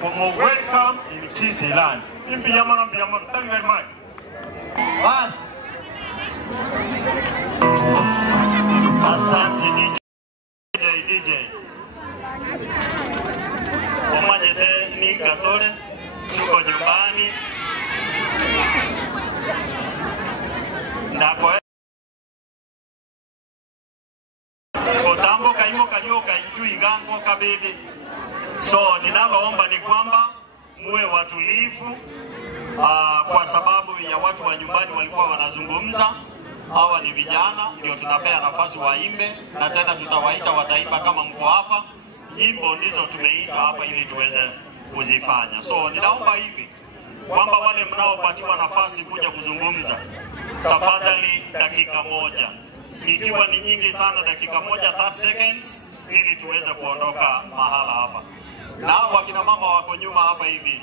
Como welcome in Kisiland. Imbiamano. Thank you very much. Bas. Asante DJ. Omajete ni katore, chuko nyumbani. Ndako kotambo kaimo kanyoka inchui gango kabidi. So ninaloomba ni kwamba muwe watulivu kwa sababu ya watu wa nyumbani walikuwa wanazungumza. Hawa ni vijana, ndio tunapea nafasi waimbe, na tena tutawaita wataimba kama mko hapa. Nyimbo ndizo tumeita hapa ili tuweze kuzifanya. So ninaomba hivi kwamba wale mnaopatiwa nafasi kuja kuzungumza, tafadhali dakika moja. Ikiwa ni nyingi sana, dakika moja 30 seconds, ili tuweze kuondoka mahala hapa. Na wakina mama wako nyuma hapa hivi,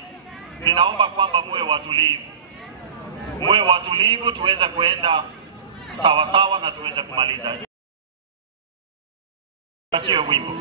ninaomba kwamba muwe watulivu tuweze kuenda sawa na tuweze kumaliza. Achie wimbo.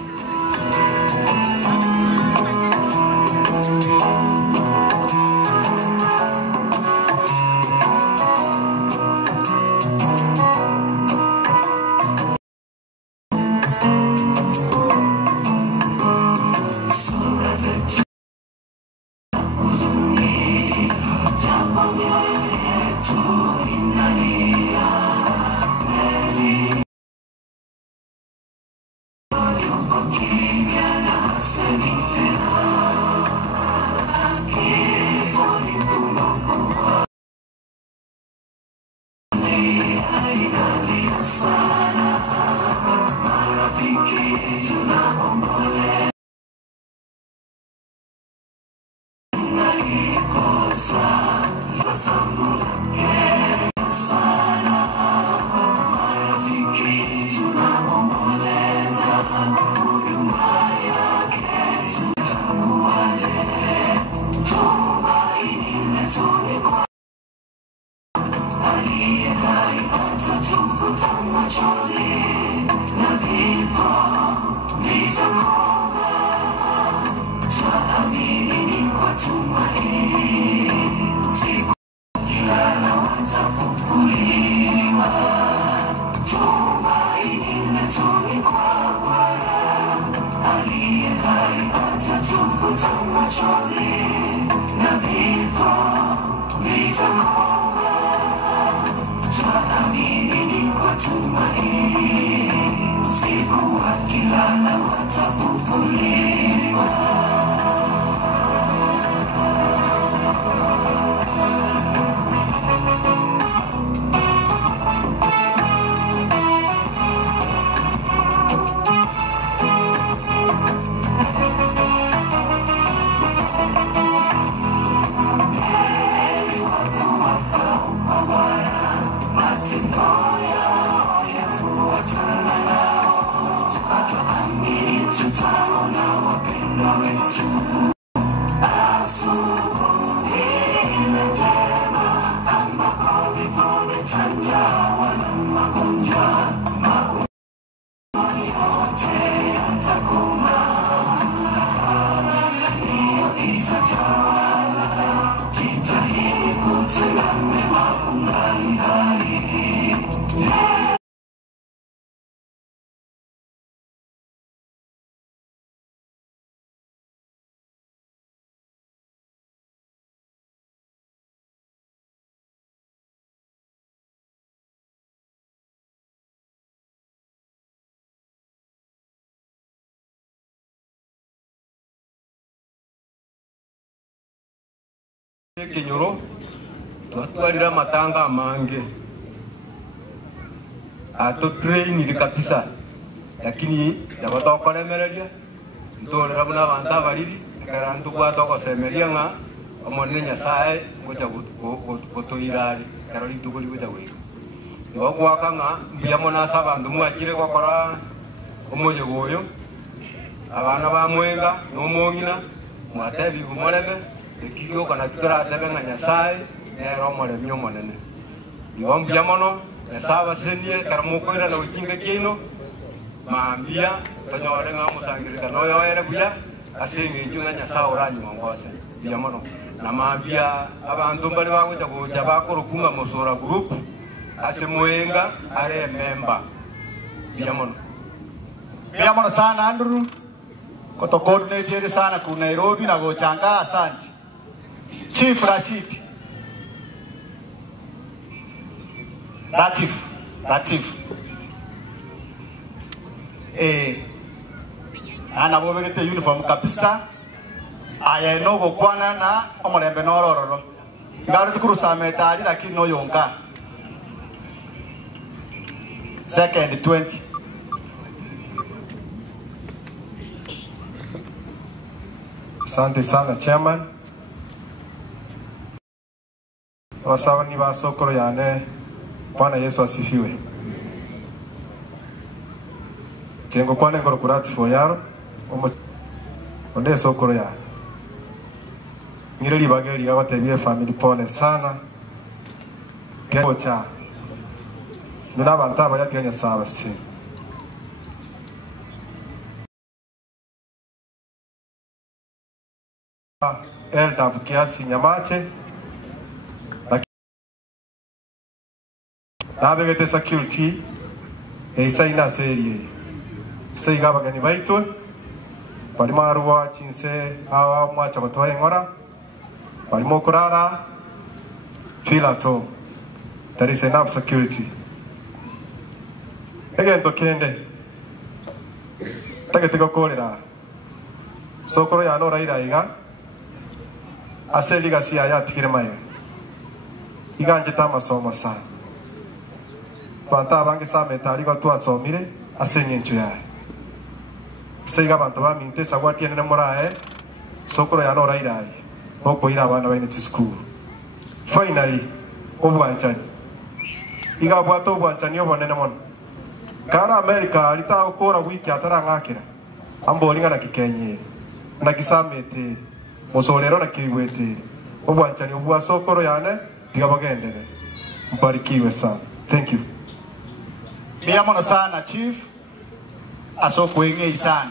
Tumaini, siku akilala Kinyoro twatwarira matanga mange ato train kabisa lakini yabatokolemereria ntolera buna banta bariri karantu kwatoko semeria nga omone Nyasaye ngoja gotoirari karoli tugoli goja wego ngo kwakanga mbiyamona sabantu mwakire kokora omoye goyo abana ba mwenga no mongina mwatebi gumoleme ekiyo kana kitora tebanga Nyasaye ero mole myomo nene niwambia mono esaba senie karamukoira na ukinga kino maambia tonyore nga musangirika no yoere buya asinge njunga Nyasaye oranyi mongose bia mono na maambia abantu bali bagoja goja bakorukunga musora group asimwenga are member bia mono sana Andrew koto coordinator sana ku Nairobi na gochanga asante Chief Rashid Latif ana bobegete uniform kabisa aya no gokwana na omorembe no rororo ngaro tukuru sametari lakini no yonga second 20 Asante sana chairman. Wasawa ni basokoro yane. Bwana Yesu asifiwe. Jengo kwane ngoro kurati fo yaro. Onde sokoro ya. Ngireli bageli abatebye family pole sana. Keocha. Nuna bantaba ya Kenya sawa si. Elda kiasi nyamache nabegete security isaina serie seiga bagani baitwe bali maruwa chinse awa mwacha batwaye ngora bali mokurara filato there is enough security again to kende tagetego kolera sokoro ya no raira iga aseliga si aya tikire maya iganje tamasoma sana banta bange sa metali ba tu asomire asenye nchu ya seiga bantu ba minte sagwati ene morae sokoro ya no raira oko ira bana ba into school finally obwanchani iga bwato obwanchani obonene mono kana America alita okora wiki atara ngakira ambolinga na kikenye na kisamete musolero na kiwete obwanchani obwa sokoro yane tigabagendere mbarikiwe sana thank you biamono sana chief asoko engei sana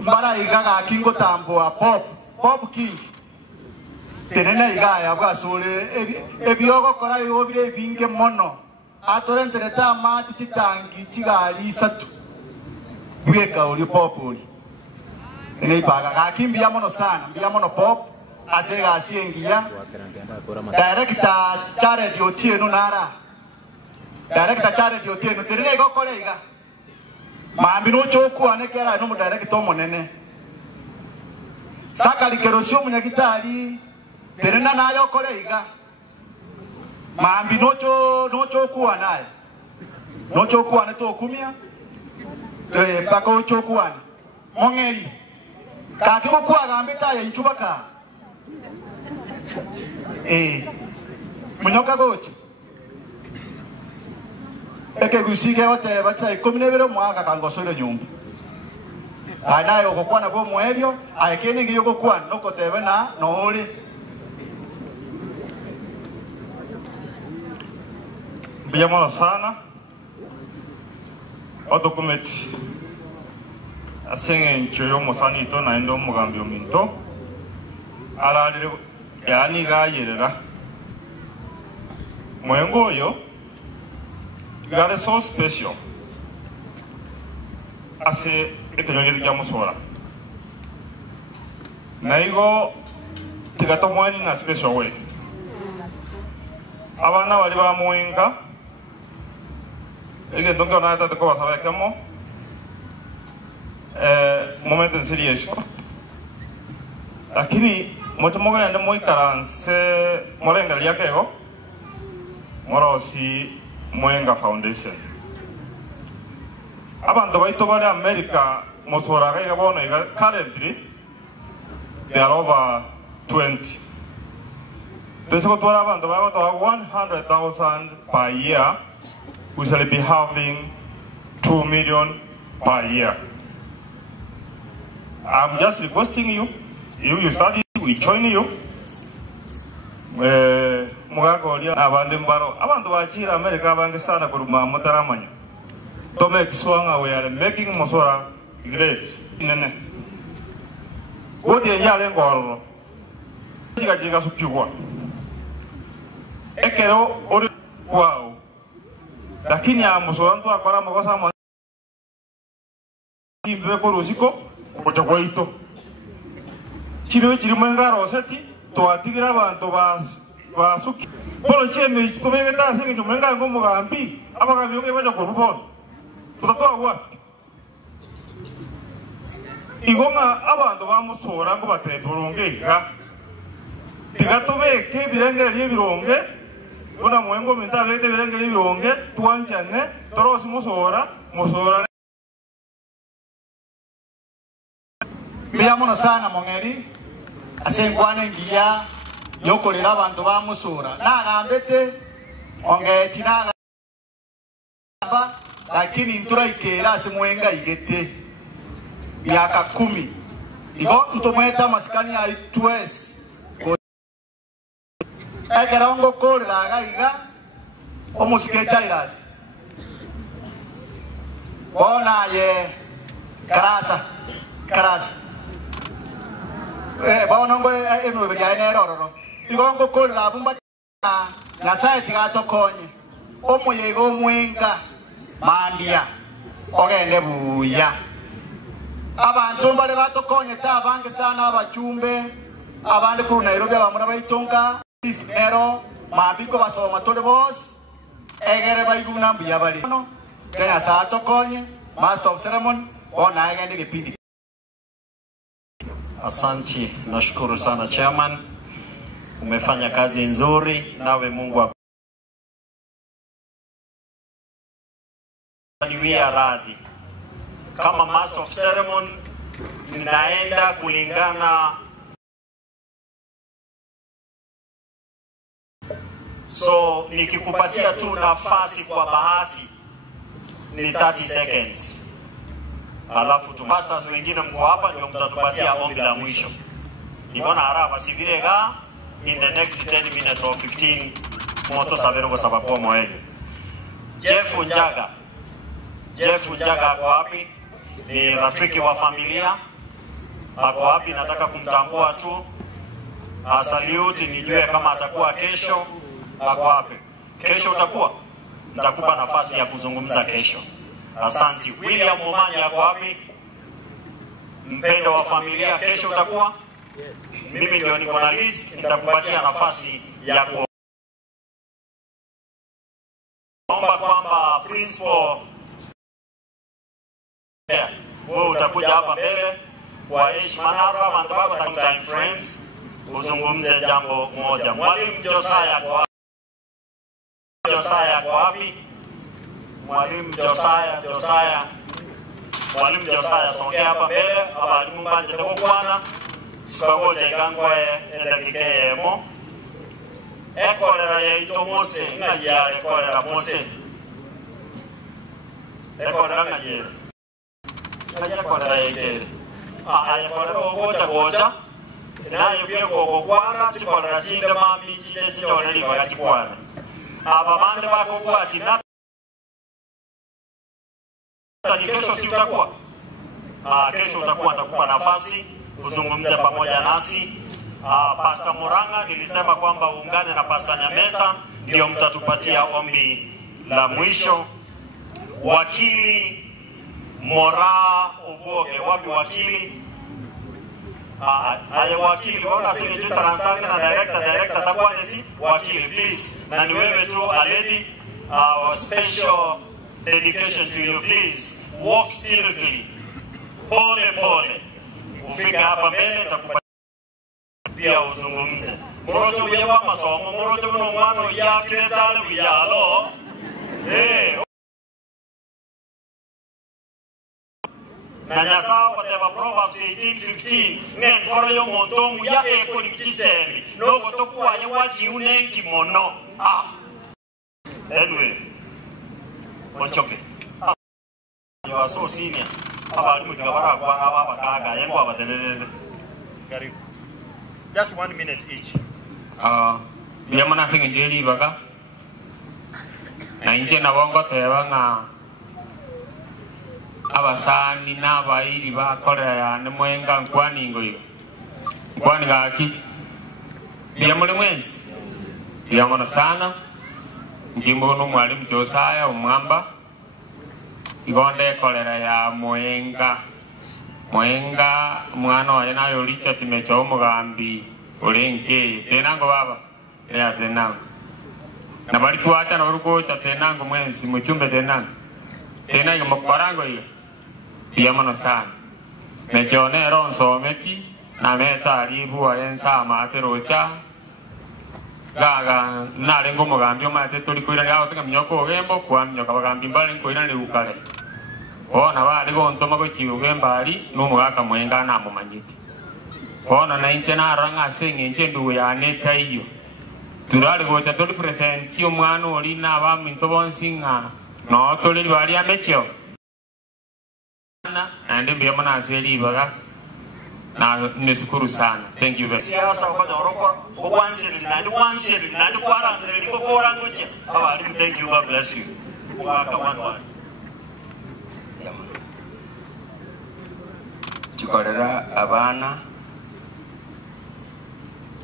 mbara igaga kingo tambo a pop king tenena igaya bwasole ebiogo kora yobire binge mono atorentere tama tititangi tigali satu bweka oli pop oli ene ipaga gakimbia mono sana mbia mono pop asega asiengia director Jared Otieno nara director Jared Otieno terine go kolega Mambi no choku anekera no director monene. Saka likerosio munyagitari terena nayo koreiga. Mambi no choku anaye. No choku ane to kumia. Te pako choku ane. Mongeri. Kaki ko kwa gambeta ya inchubaka. Munyoka gochi. Eke gusige wote batsa 12 mwaka kangosoro nyumba. Anayo kokwana bo mwebyo ayekene ngiyo kokwana noko tebe na nooli. Biyamola sana. Odokumenti. Asenge nchoyo mosani to na endo mugambi ominto. Alalire yani ga yerera. Mwengo yo God is so special. Ase etenyongezi kya musora. Naigo tigato mwani na special way. Abana bali ba mwenga. Ege donko na ata ko basaba kemo. Momento serious. Lakini motomoga yande moikaranse molenga lyakego. Morosi Mwenga Foundation. Abantu baito bali America musora ga bono iga currently they are over 20. Teso tora abantu ba to 100,000 per year. We shall be having 2 million per year. I'm just requesting you study, we join you. Mugakolia abandi mbaro abantu bachira America bange sana kuruma mutaramanya to make swanga we are making musora great nene odi yale ngoro jiga sukiwa ekero ori kwao lakini ya musora ndo akora mugosa mo imbe ko rusiko kuja kwaito chiro chiri mengaro seti to atigira abantu basuki bolo cheme chitobege ta singi jumenga ngomo gambi abaga byoge baje ko rubon tutatoa wa igonga abantu bamusora ngo bateburonge ga tigatobe ke birenge bironge una mwengo minta bete birenge bironge tuanchane toros musora Miyamono sana mongeri asengwane ngiya yokolera abantu bamusura nagambete onge chinaga lakini ntura ikera asimwenga igete miaka 10 igo ntometa masikani ya itwes ekerongo kolera gaiga omusike chairas bona ye karasa Bona ngo eno bya nerororo igongo kolera bumba na sai tigato konye omuyego mwenga mambia ogende buya abantu mbale batokonye ta bange sana abachumbe abandi ku Nairobi abamura baitonga ero mabiko basoma tole boss egere baiguna mbuya bali no tena sa tokonye master of ceremony ona agende kipindi. Asante, nashukuru sana chairman. Umefanya kazi nzuri, nawe Mungu aniwia radhi. Kama master of ceremony ninaenda kulingana, so nikikupatia tu nafasi kwa bahati ni 30 seconds. Alafu tu masters wengine mko hapa ndio mtatupatia ombi la mwisho. Ibona haraba sivirega in the next 10 minutes or 15 moto savero kwa sababu moyo. Jeff Njaga ako wapi? Ni rafiki wa familia. Ako wapi? Nataka kumtambua tu. Salute nijue kama atakuwa kesho. Ako wapi? Kesho utakuwa? Nitakupa nafasi ya kuzungumza kesho. Asante. William Omanya ako wapi? Mpendo wa familia, kesho utakuwa? Yes. Mimi ndio niko na list, nitakupatia nafasi ya kuomba kwamba principal Wewe utakuja hapa mbele kwa heshima na abantu wako time frames uzungumze jambo moja. Mwalimu Josiah kwa wapi? Mwalimu Josiah songea hapa mbele. Abalimu banje tekukwana sikagoja igangwa endakike yemo ekolera yaito Mose ngayare kolera Mose ekolera ngayere kolera yaitere ayakolera ogocha naye byeko kwara chikolera chinde mami chije chijone liko ya chikwana ababande bako kwati na kesho si utakuwa kesho atakupa nafasi kuzungumza pamoja nasi. Pastor Muranga nilisema kwamba uungane na Pastor Nyamesa ndio mtatupatia ombi la mwisho. Wakili Mora Oboge, wapi wakili? Haya wakili, wana sisi jinsi anastanga na director takuwa neti wakili please. Na ni wewe tu already our special dedication to you, please walk stiltly, pole ufika hapa mbele takupa pia uzungumze. Moroto uyewa masomo, moroto uno mano ya kiretale wiyalo na nyasao wateva Proverbs 18:15 ngen koro yo montongu ya eko nikichisemi nogo tokuwa ya wachi unenki mono anyway Monchoke you are so senior abalimu tikabara kwa aba bakaga yengo abadelele karibu just 1 minute each. Biyamana singenjeli baga na inje na bongo teba nga abasani n'abayiri bakorera ne mwenga nkwani ngoyo nkwani gaki biyamule mwenzi biyamana sana njimbo no mwalimu Josiah umwamba igonde korera ya mwenga mwana wa nayo licha timecho mugambi ulenke tenango baba ya tenango na bali tuacha na uruko cha tenango mwenzi muchumbe tenango mukwarango hiyo biyamana sana mechone ronso meti na meta alibu ayensa materocha gaga nalengo mugambi omate tulikuira yao tenga myoko gembo kwa myoka bagambi mbali nkoira ni ukale ona bali gontoma ko chiugemba ali numugaka mwenga na mumanyiti ona na inche na ranga senge nche ndu ya neta iyo turali gocha tuli present yo mwana oli na ba minto bonsinga no tuli bali amecho na ande biyamana aseli baga na nishukuru sana. Thank you very much. Siasa kwa doroko owansiri na ndi kwaranziri liko korangoche abali thank you, God bless you. Mwaka 11 chikorera abana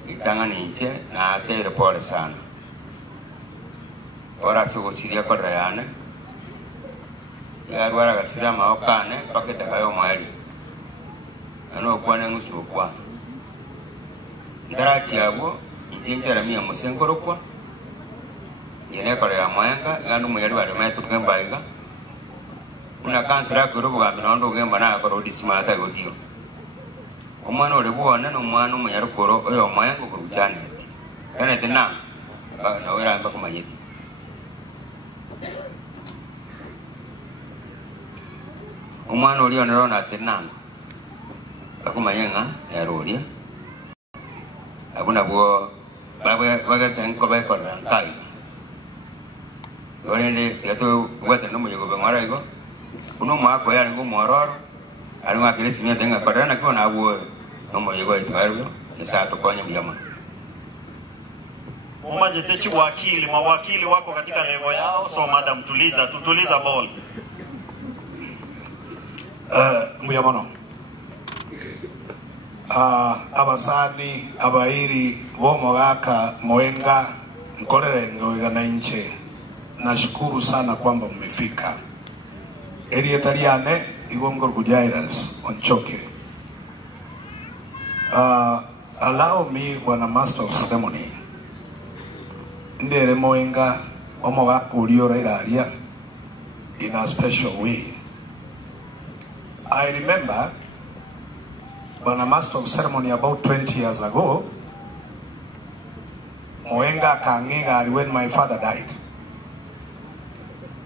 itanga ninche na tere pole sana ora sugusiria korayane yarwara gasira maokane paketa kayo mwali ano kwane ngusukwa ndarachi abo intinjara mia musenkorokwa yene kore ya mwenga gandu mwali wale metu kembaiga una kansura kurubu gambi nondo gemba na koro disimata godio omwana ole buona no mwana munyaro koro oyo mwenga kuruchane ati ene tena na wera amba kumanyiti omwana oli onero tena akumanyenga yarolia abuna bo baga tenko ba ko rankai orende yato wete no muyo go ngara igo uno mwako yali ngo mororo ali ngakire simia tenga padana ko na bo no muyo go itwaro isa to kwanya mjama Umaje techi wakili mawakili wako katika level yao so madam tutuliza ball muyamano abasani abairi bomogaka mwenga nkolere ngoigana nche. Nashukuru sana kwamba mmefika. Elietariane Igongor Gujairas Onchoke. Allow me, Bwana Master of Ceremony, ndere mwenga omogaka uliora iraria in a special way. I remember when a master of ceremony about 20 years ago, Moenga Kangiga when my father died.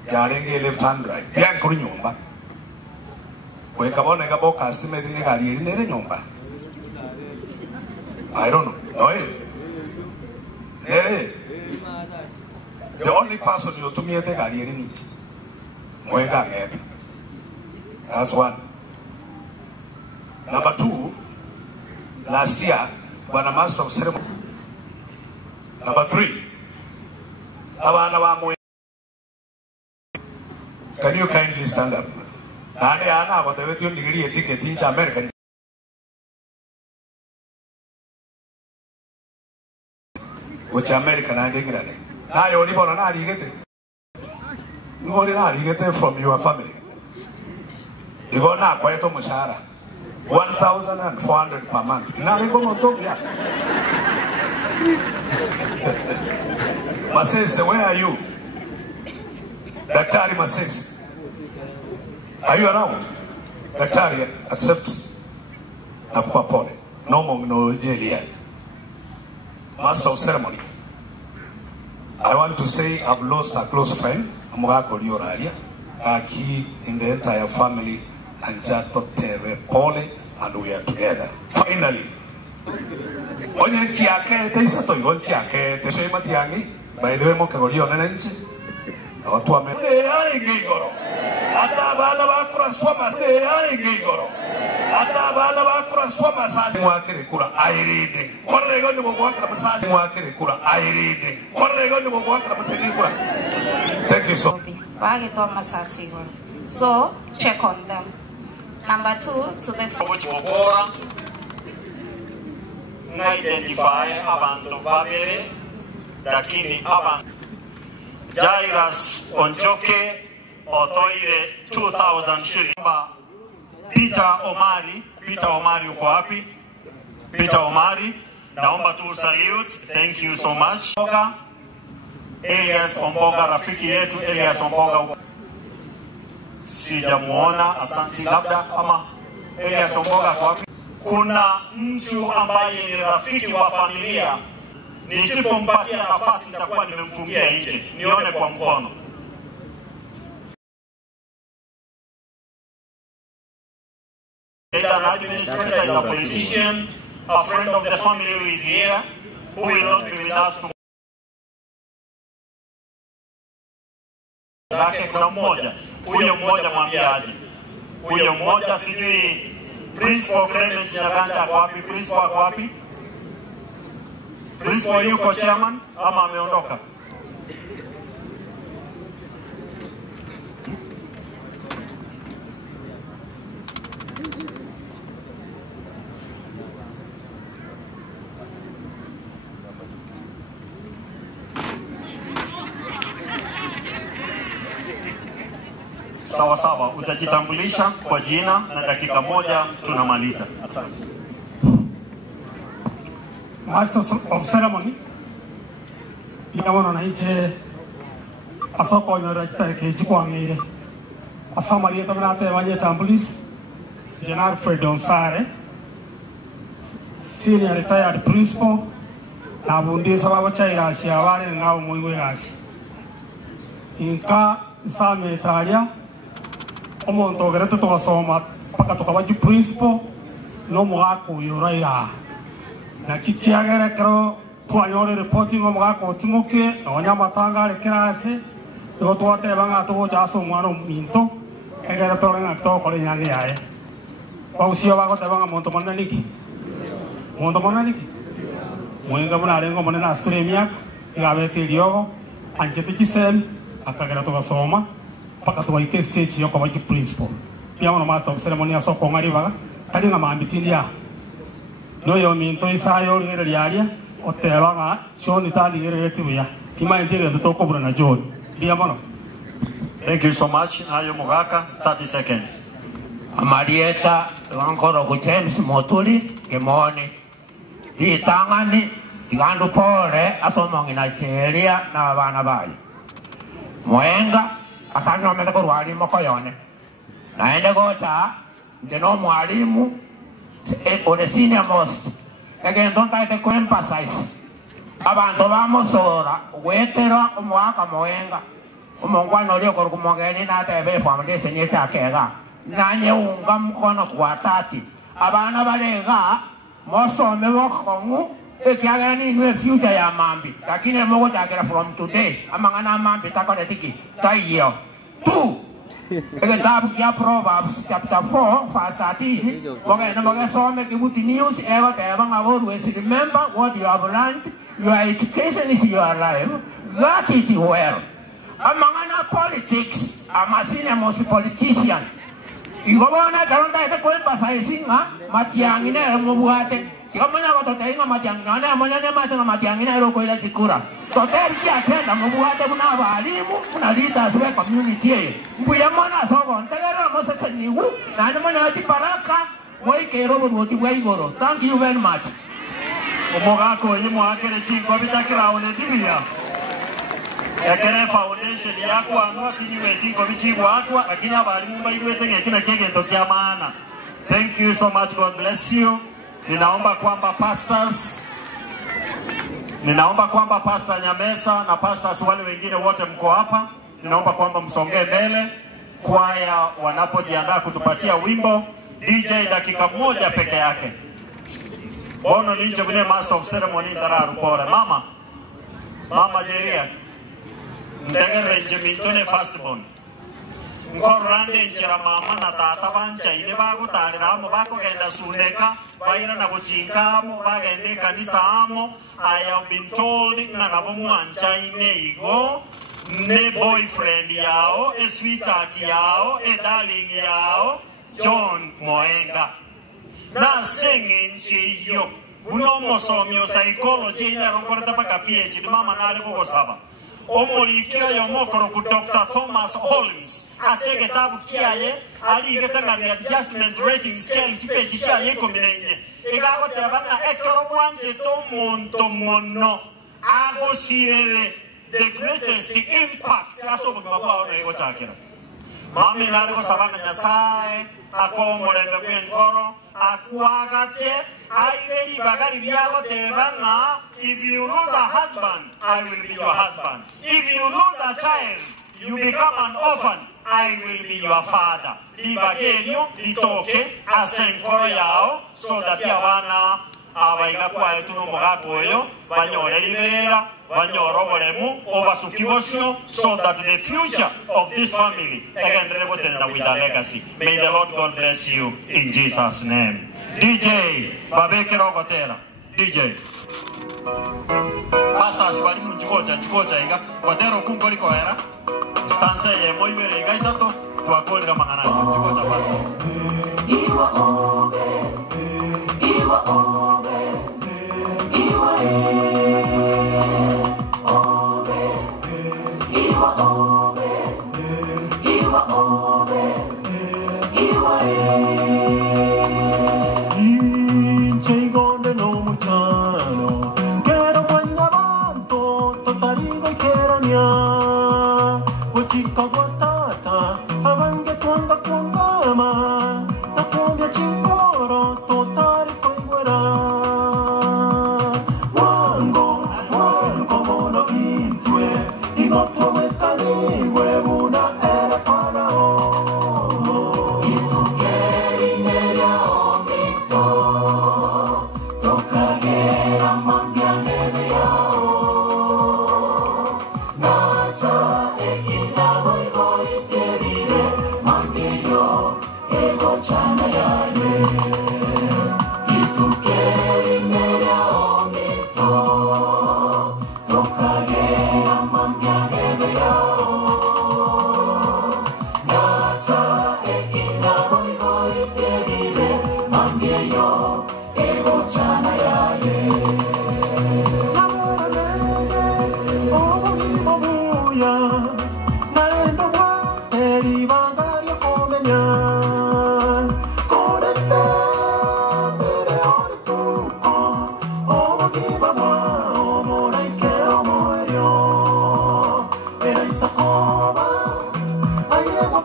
Jarenge left hand drive. Yang kuri nyumba. Wekabona gabo customer ni gari nere nyumba. I don't know. No. The only person you to me at the gari ni Moenga ngebe. That's one. Number two, last year, when a master of ceremony. Number three, can you kindly stand up? Anna, whatever you degree a ticket in American. Which American I didn't get it. Now you only want to get it. You only get it from your family. You go now, quite a Mushara. 1,400 per month. Now they go on top, yeah. Mases, where are you? Daktari Mases. Are you around? Daktari, accept. Nakupa pole. No more no jail. Master of ceremony. I want to say I've lost a close friend, Amurako Lioraria, Aki in the entire family, and Jato Teve Pole, and we are together. Finally. Onye chiake te isato igon chiake te soy matiangi by the way mo kagolio nenenche o tu ame ne ari gigoro asaba na ba transforma ne ari gigoro asaba na ba transforma sa mwa kere kura airide korre gondo mo kwa kra sa mwa kere kura airide korre gondo mo kwa kra mtegi kura. Thank you so check on them. Number two, to the na identify abantu babere lakini abantu Jairus Onjoke otoire 2000 shilling. Peter Omari uko wapi? Peter Omari, naomba tu salute. Thank you so much. Elias Omboga, rafiki yetu Elias Omboga sijamuona, asanti. Labda ama Elias Omboga kwa wapi? Kuna mtu ambaye ni rafiki wa familia, nisipompatia nafasi nitakuwa nimemfungia nje. Nione kwa mkono. An administrator is a politician, a friend of the family who is here, who will not be with us tomorrow. Kuna mmoja, huyo mmoja mwambie aje. Huyo mmoja sijui Principal Clement Nyaganja ako wapi? Principal ako wapi? Principal yuko chairman ama ameondoka? Sawa sawa, utajitambulisha kwa jina na dakika moja tunamaliza. Asante. Master of ceremony. Inaona na hiche asoko imerajita keji kwa ngire. Asama lieta mnate wanye tambulis. General Fredon Sare. Senior retired principal. Na bundi sababu chaira siawale ngao mwiwe gasi. Inka isame Italia. Omonto gerete to soma paka to kawaji principal no mwako yoraira. Na kikiagere kero tuanyore reporting o mwako timoke onya matanga lekerase yo to ate banga to jaso mwano minto egere to nga to ko nyange yae ba usio ba ko te banga monto monaniki mwenga mona rengo mona na stremia igabe te diogo anjete kisem akagera to soma paka to ite stage yo ko waji principal ya mona master of ceremony aso ko ngari baga tali nga mambitindi ya no yo minto isayo ngere liaria o te banga choni tali ngere tibuya tima intege to ko bra na John dia mono. Thank you so much. Ayo Mugaka, 30 seconds. Amarieta wankoro ku James Motuli gemoni itangani igandu pole asomongi na cheria na bana bayi mwenga asanyo mele ko rwali mokoyone naende gocha nje no mwalimu ore senior most egento ntaite ku emphasize abantu bamosora gwetera omwaka moenga omongwana oli okoro kumongeni natebe foundation yechakega nanye unga mkono kwa 30 abana balega mosome bokongu ekiagera ni nwe future ya mambi lakini mogo takera from today amangana mambi takore tiki taiyo 2 ekitabu kia Proverbs chapter 4 verse 13 bogena bogesome kibuti news ego teba always remember what you have learned. Your education is your life. That it well. Amangana politics amasine most politician igobona taronda ite ko emphasize matiangine mubuate tikamanya ko totainga matiangine na manyane matanga matiangine ro ko ila chikura totel ki atenda mubuate muna balimu muna leaders we community mbuya mona sogo ntegera mo sese nigu na ni mona ati baraka moi kero bo ti bwa igoro. Thank you very much. Omogako yimo akere chingo bitakira one dibia ekere foundation yako anwa kinywe tingo bichibwa akwa lakini abalimu baigwete ngekina kegento kya maana. Thank you so much, God bless you. Ninaomba kwamba pastor Nyamesa na pastors wale wengine wote mko hapa, ninaomba kwamba msongee mbele kwaya wanapojiandaa kutupatia wimbo. DJ dakika moja peke yake. Bono ninje bune master of ceremony ndararu pore mama Jeria ndegere njemitone firstborn nkorande njera mama na tata bancha ine bago talira mo bako genda suneka bayina na kuchinkamo bagende kanisa amo. I have been told na nabo mwancha ine igo ne boyfriend yao sweetheart yao darling yao John Moenga na sengenche yo uno mosomio psychology ina ronkorata paka PhD mama nale ko saba omolikia yo mokoro ku Dr. Thomas Holmes asege tabu kiaye ali getanga ni adjustment rating scale tipeji cha yeko minenye igago tebana ekoro bwanje to mono ago sirere the greatest impact aso bugwa ono ego chakira mami nale ko sabanga nyasaye akomorembe kwenkoro akuagate aireri bagari biago tebana. If you lose a husband, I will be your husband. If you lose a child, you become an orphan, I will be your father. Libagelio litoke asenkoro yao so that yabana abaiga kwa etuno mogako yo banyore liberera banyoro boremu obasukibosio so that the future of this family again with a legacy. May the Lord God bless you in Jesus' name. DJ Babeke Rogotera. DJ Pastors bari mu chikocha iga kotero kunkoli koera stanza ye moibere iga isato twakolera mangana chikocha pastors iwa obe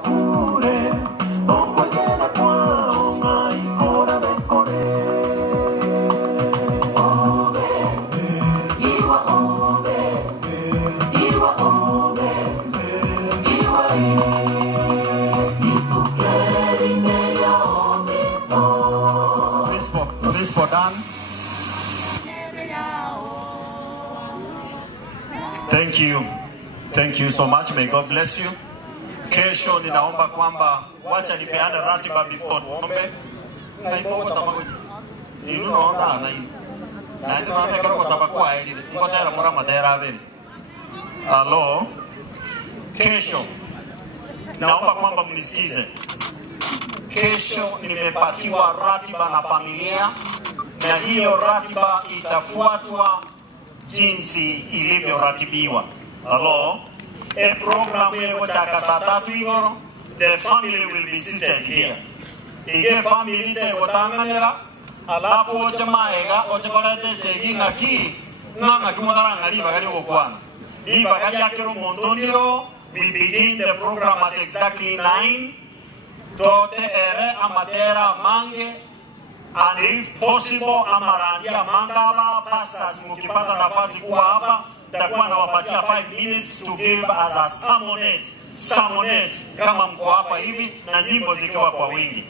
Pure, no voy a la Principal Dan. Thank you so much. May God bless you. Kesho ninaomba kwamba wacha nipeane ratiba before tuombe. Na ipo tamagoji. Ilu naona na ilu. Na ndio maana kero kwa sababu kwa hili. Ngotera mura madera vile. Hello. Kesho naomba kwamba mnisikize. Kesho nimepatiwa ratiba na familia na hiyo ratiba itafuatwa jinsi ilivyoratibiwa. Hello. A program yeko chaka saa 3 igoro. The family will be seated here. Ige family te gotanganira. Alafu oche maega oche kolete segi ngaki nganga kimodara ngali bagari okwana. Ni bagari akero montondiro. We begin the program at exactly 9. Tote ere amatera mange. And if possible amarandia mangaba pastors mukipata nafasi kuwa hapa takuwa nawapatia 5 minutes to give as a sermonette kama mko hapa hivi na nyimbo zikiwa kwa wingi.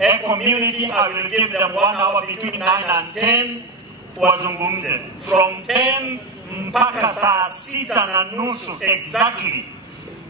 A community I will give them 1 hour between 9 and 10 wazungumze from 10 mpaka saa 6:30 exactly.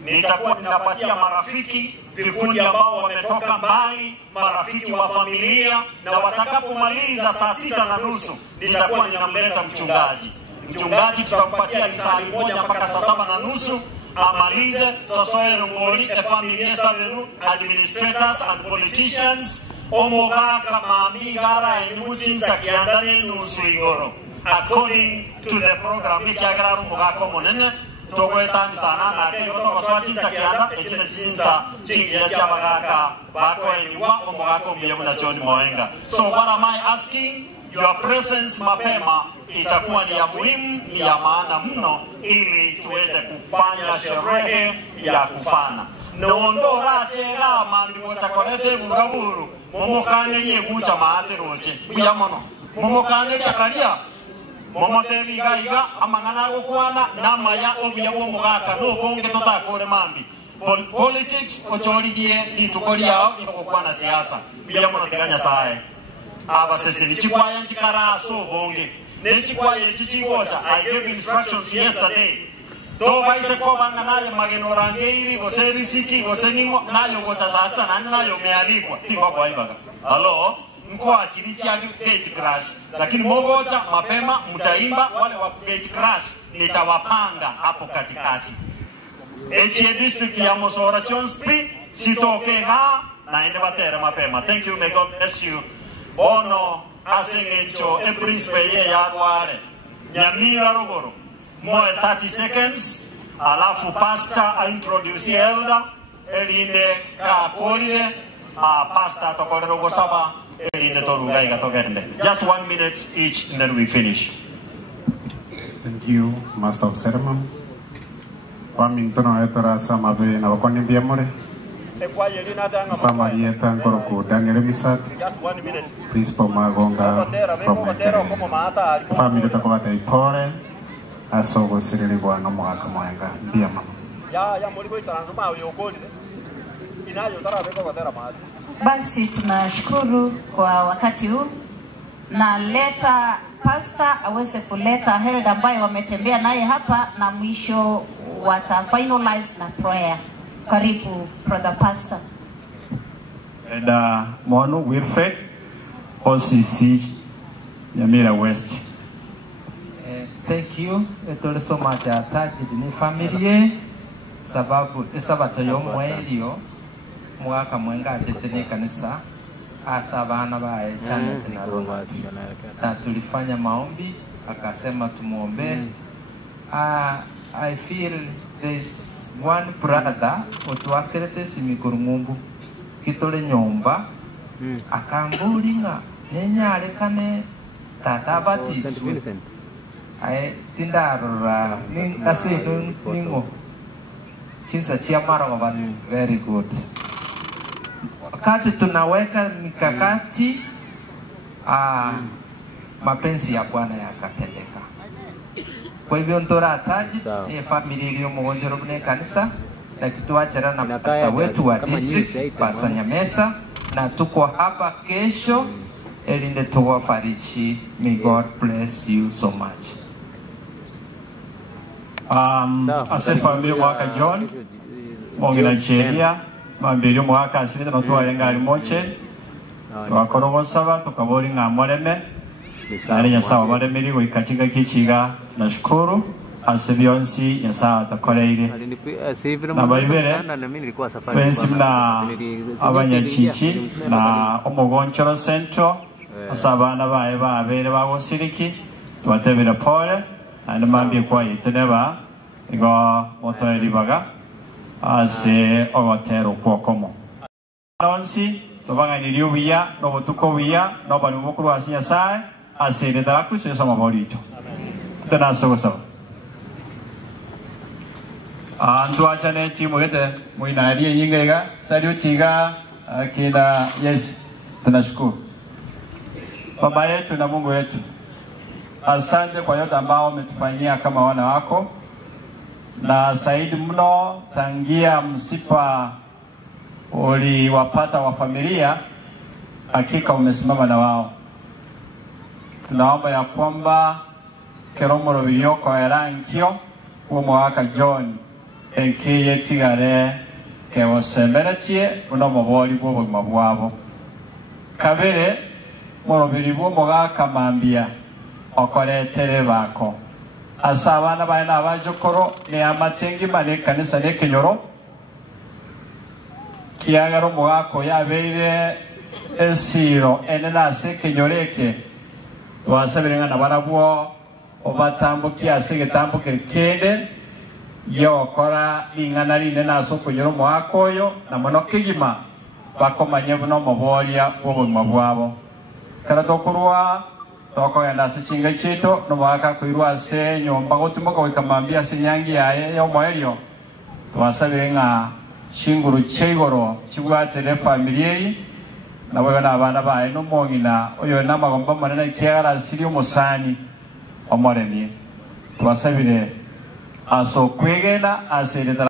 Nitakuwa ninapatia marafiki vikundi ambao wametoka mbali, marafiki wa familia, na watakapomaliza saa 6:30 nitakuwa ninamleta mchungaji. Mchungaji tutampatia saa 1 mpaka saa 7:30 amalize tosoero ngoli familia savenu administrators and politicians omoga kama migara enuchinza kiandane nusu igoro according to the program ikiagara moga komonene togoetani sana na ke to swachinza kianda echine chinza chingia chabagaka bako eniwa omoga kombiye na John Moenga. So what am I asking? Your presence mapema itakuwa ni ya muhimu, ni ya maana mno ili tuweze kufanya sherehe ya kufana. Nondora chega mandigo chakolete buraburu momokane liye kucha maate roche buyamono momokane lyakalia momotebi gaiga amangana gukwana namaya obuya bwo mugaka no bonge totakore mambi politics ochoridie litukolia ikokwana siasa buyamono tiganya sae abasese nichikwaya nchikara so bonge nechikwaya chichigocha. I gave instructions yesterday to baise ko banga naye mageno rangeiri goseri siki goseningo nayo gocha sasta nani nayo mealikwa tiba kwa ibaga. Hello mko achirichi agi gate crash lakini mogocha mapema mtaimba wale wa gate crash nitawapanga hapo katikati. HA district ya Mosora Chonspi sitokega naende batera mapema. Thank you, may God bless you. Ono asengencho e principe ye yagware nyamira rogoro more 30 seconds alafu pastor introduce elder elinde ka polile pastor tokolero go saba elinde toruga igatogende. Just 1 minute each and then we finish. Thank you, Master of Ceremony. Wamintono etora samabe na wakoni biamore Samarieta Ngoroko Daniel Misat, Principal Magonga from the family Takawata Ipore, Asogo Sirili Bwana Mwaka Mwenga, Biama. Basi tunashukuru kwa wakati huu na leta pastor aweze kuleta held ambayo wametembea naye hapa na mwisho wata finalize na prayer. Karibu brother pastor. And Mono Wilfred OCC Nyamira West. Thank you. Etole so much attached ni familia sababu sabato yomwelio mwaka mwenga atetene kanisa asa bana bae chane na Ronald. Na tulifanya maombi akasema tumuombe. I feel this one brother otuakerete simikurungu kitole nyomba akambulinga nenyale kane tata batiswe ai tindarora ningasi ningo chinsa chiamara wa very good. Wakati tunaweka mikakati mapenzi ya Bwana yakatendeka. Kwa hivyo ntora ataji familia iliyo mgonjwa mne kanisa na kituachana na pastor wetu wa district, Pastor Nyamesa, na tuko hapa kesho ili tuwafariji. May God bless you so much. Ase family mwaka John mongina cheria mambiri mwaka asirita no twarenga moche twakorogo saba tukabori ngamoreme ari nyasawa baremeri go ikachiga kichiga. Tunashukuru ase bionsi nyasawa takoreire na baibere twensi na abanyachichi na omogonchoro centro asabana bae babere bagosiriki twatebera pole and mambi kwa iteneba igo motori baga ase ogotero kwokomo onsi tobanga ni liubia no botuko bia no bali mukuru asinya sai ase de dara kuso sama bolito tena sogosa andu achane timu gete muina ali yingega sadio chiga kina yes tunashukuru baba yetu na Mungu wetu. Asante kwa yote ambao umetufanyia kama wana wako, na zaidi mno tangia msipa uliwapata wa familia, hakika umesimama na wao. Tunaomba ya kwamba keromoro biliyoko erankio uwo mwaka John enkiye tigare kewosemberetie uno moboli bwo bugima bwabo kabere morobiri bwo mogaka mambia okoretere bako asa abana baina abajokoro ni amatengi mane kanisa ne kenyoro kiagaro mogako yabeire esiro enena se kenyoreke twasabirenga na barabwo obatambuki ase getambuke kende yokora ingana rine naso kunyoro mwako yo na mono kigima bakomanye buno mobolia bwo bwabo kana tokurwa toko yanda se chinga chito no baka kuirwa se nyomba gotimoka wikamambia se nyangi yae yo moelio twasabirenga shinguru cheigoro chibwatele familia na bwana abana bae no mongina oyo namagomba manana ikiara sirio musani omoremi twasabire aso kwegena asere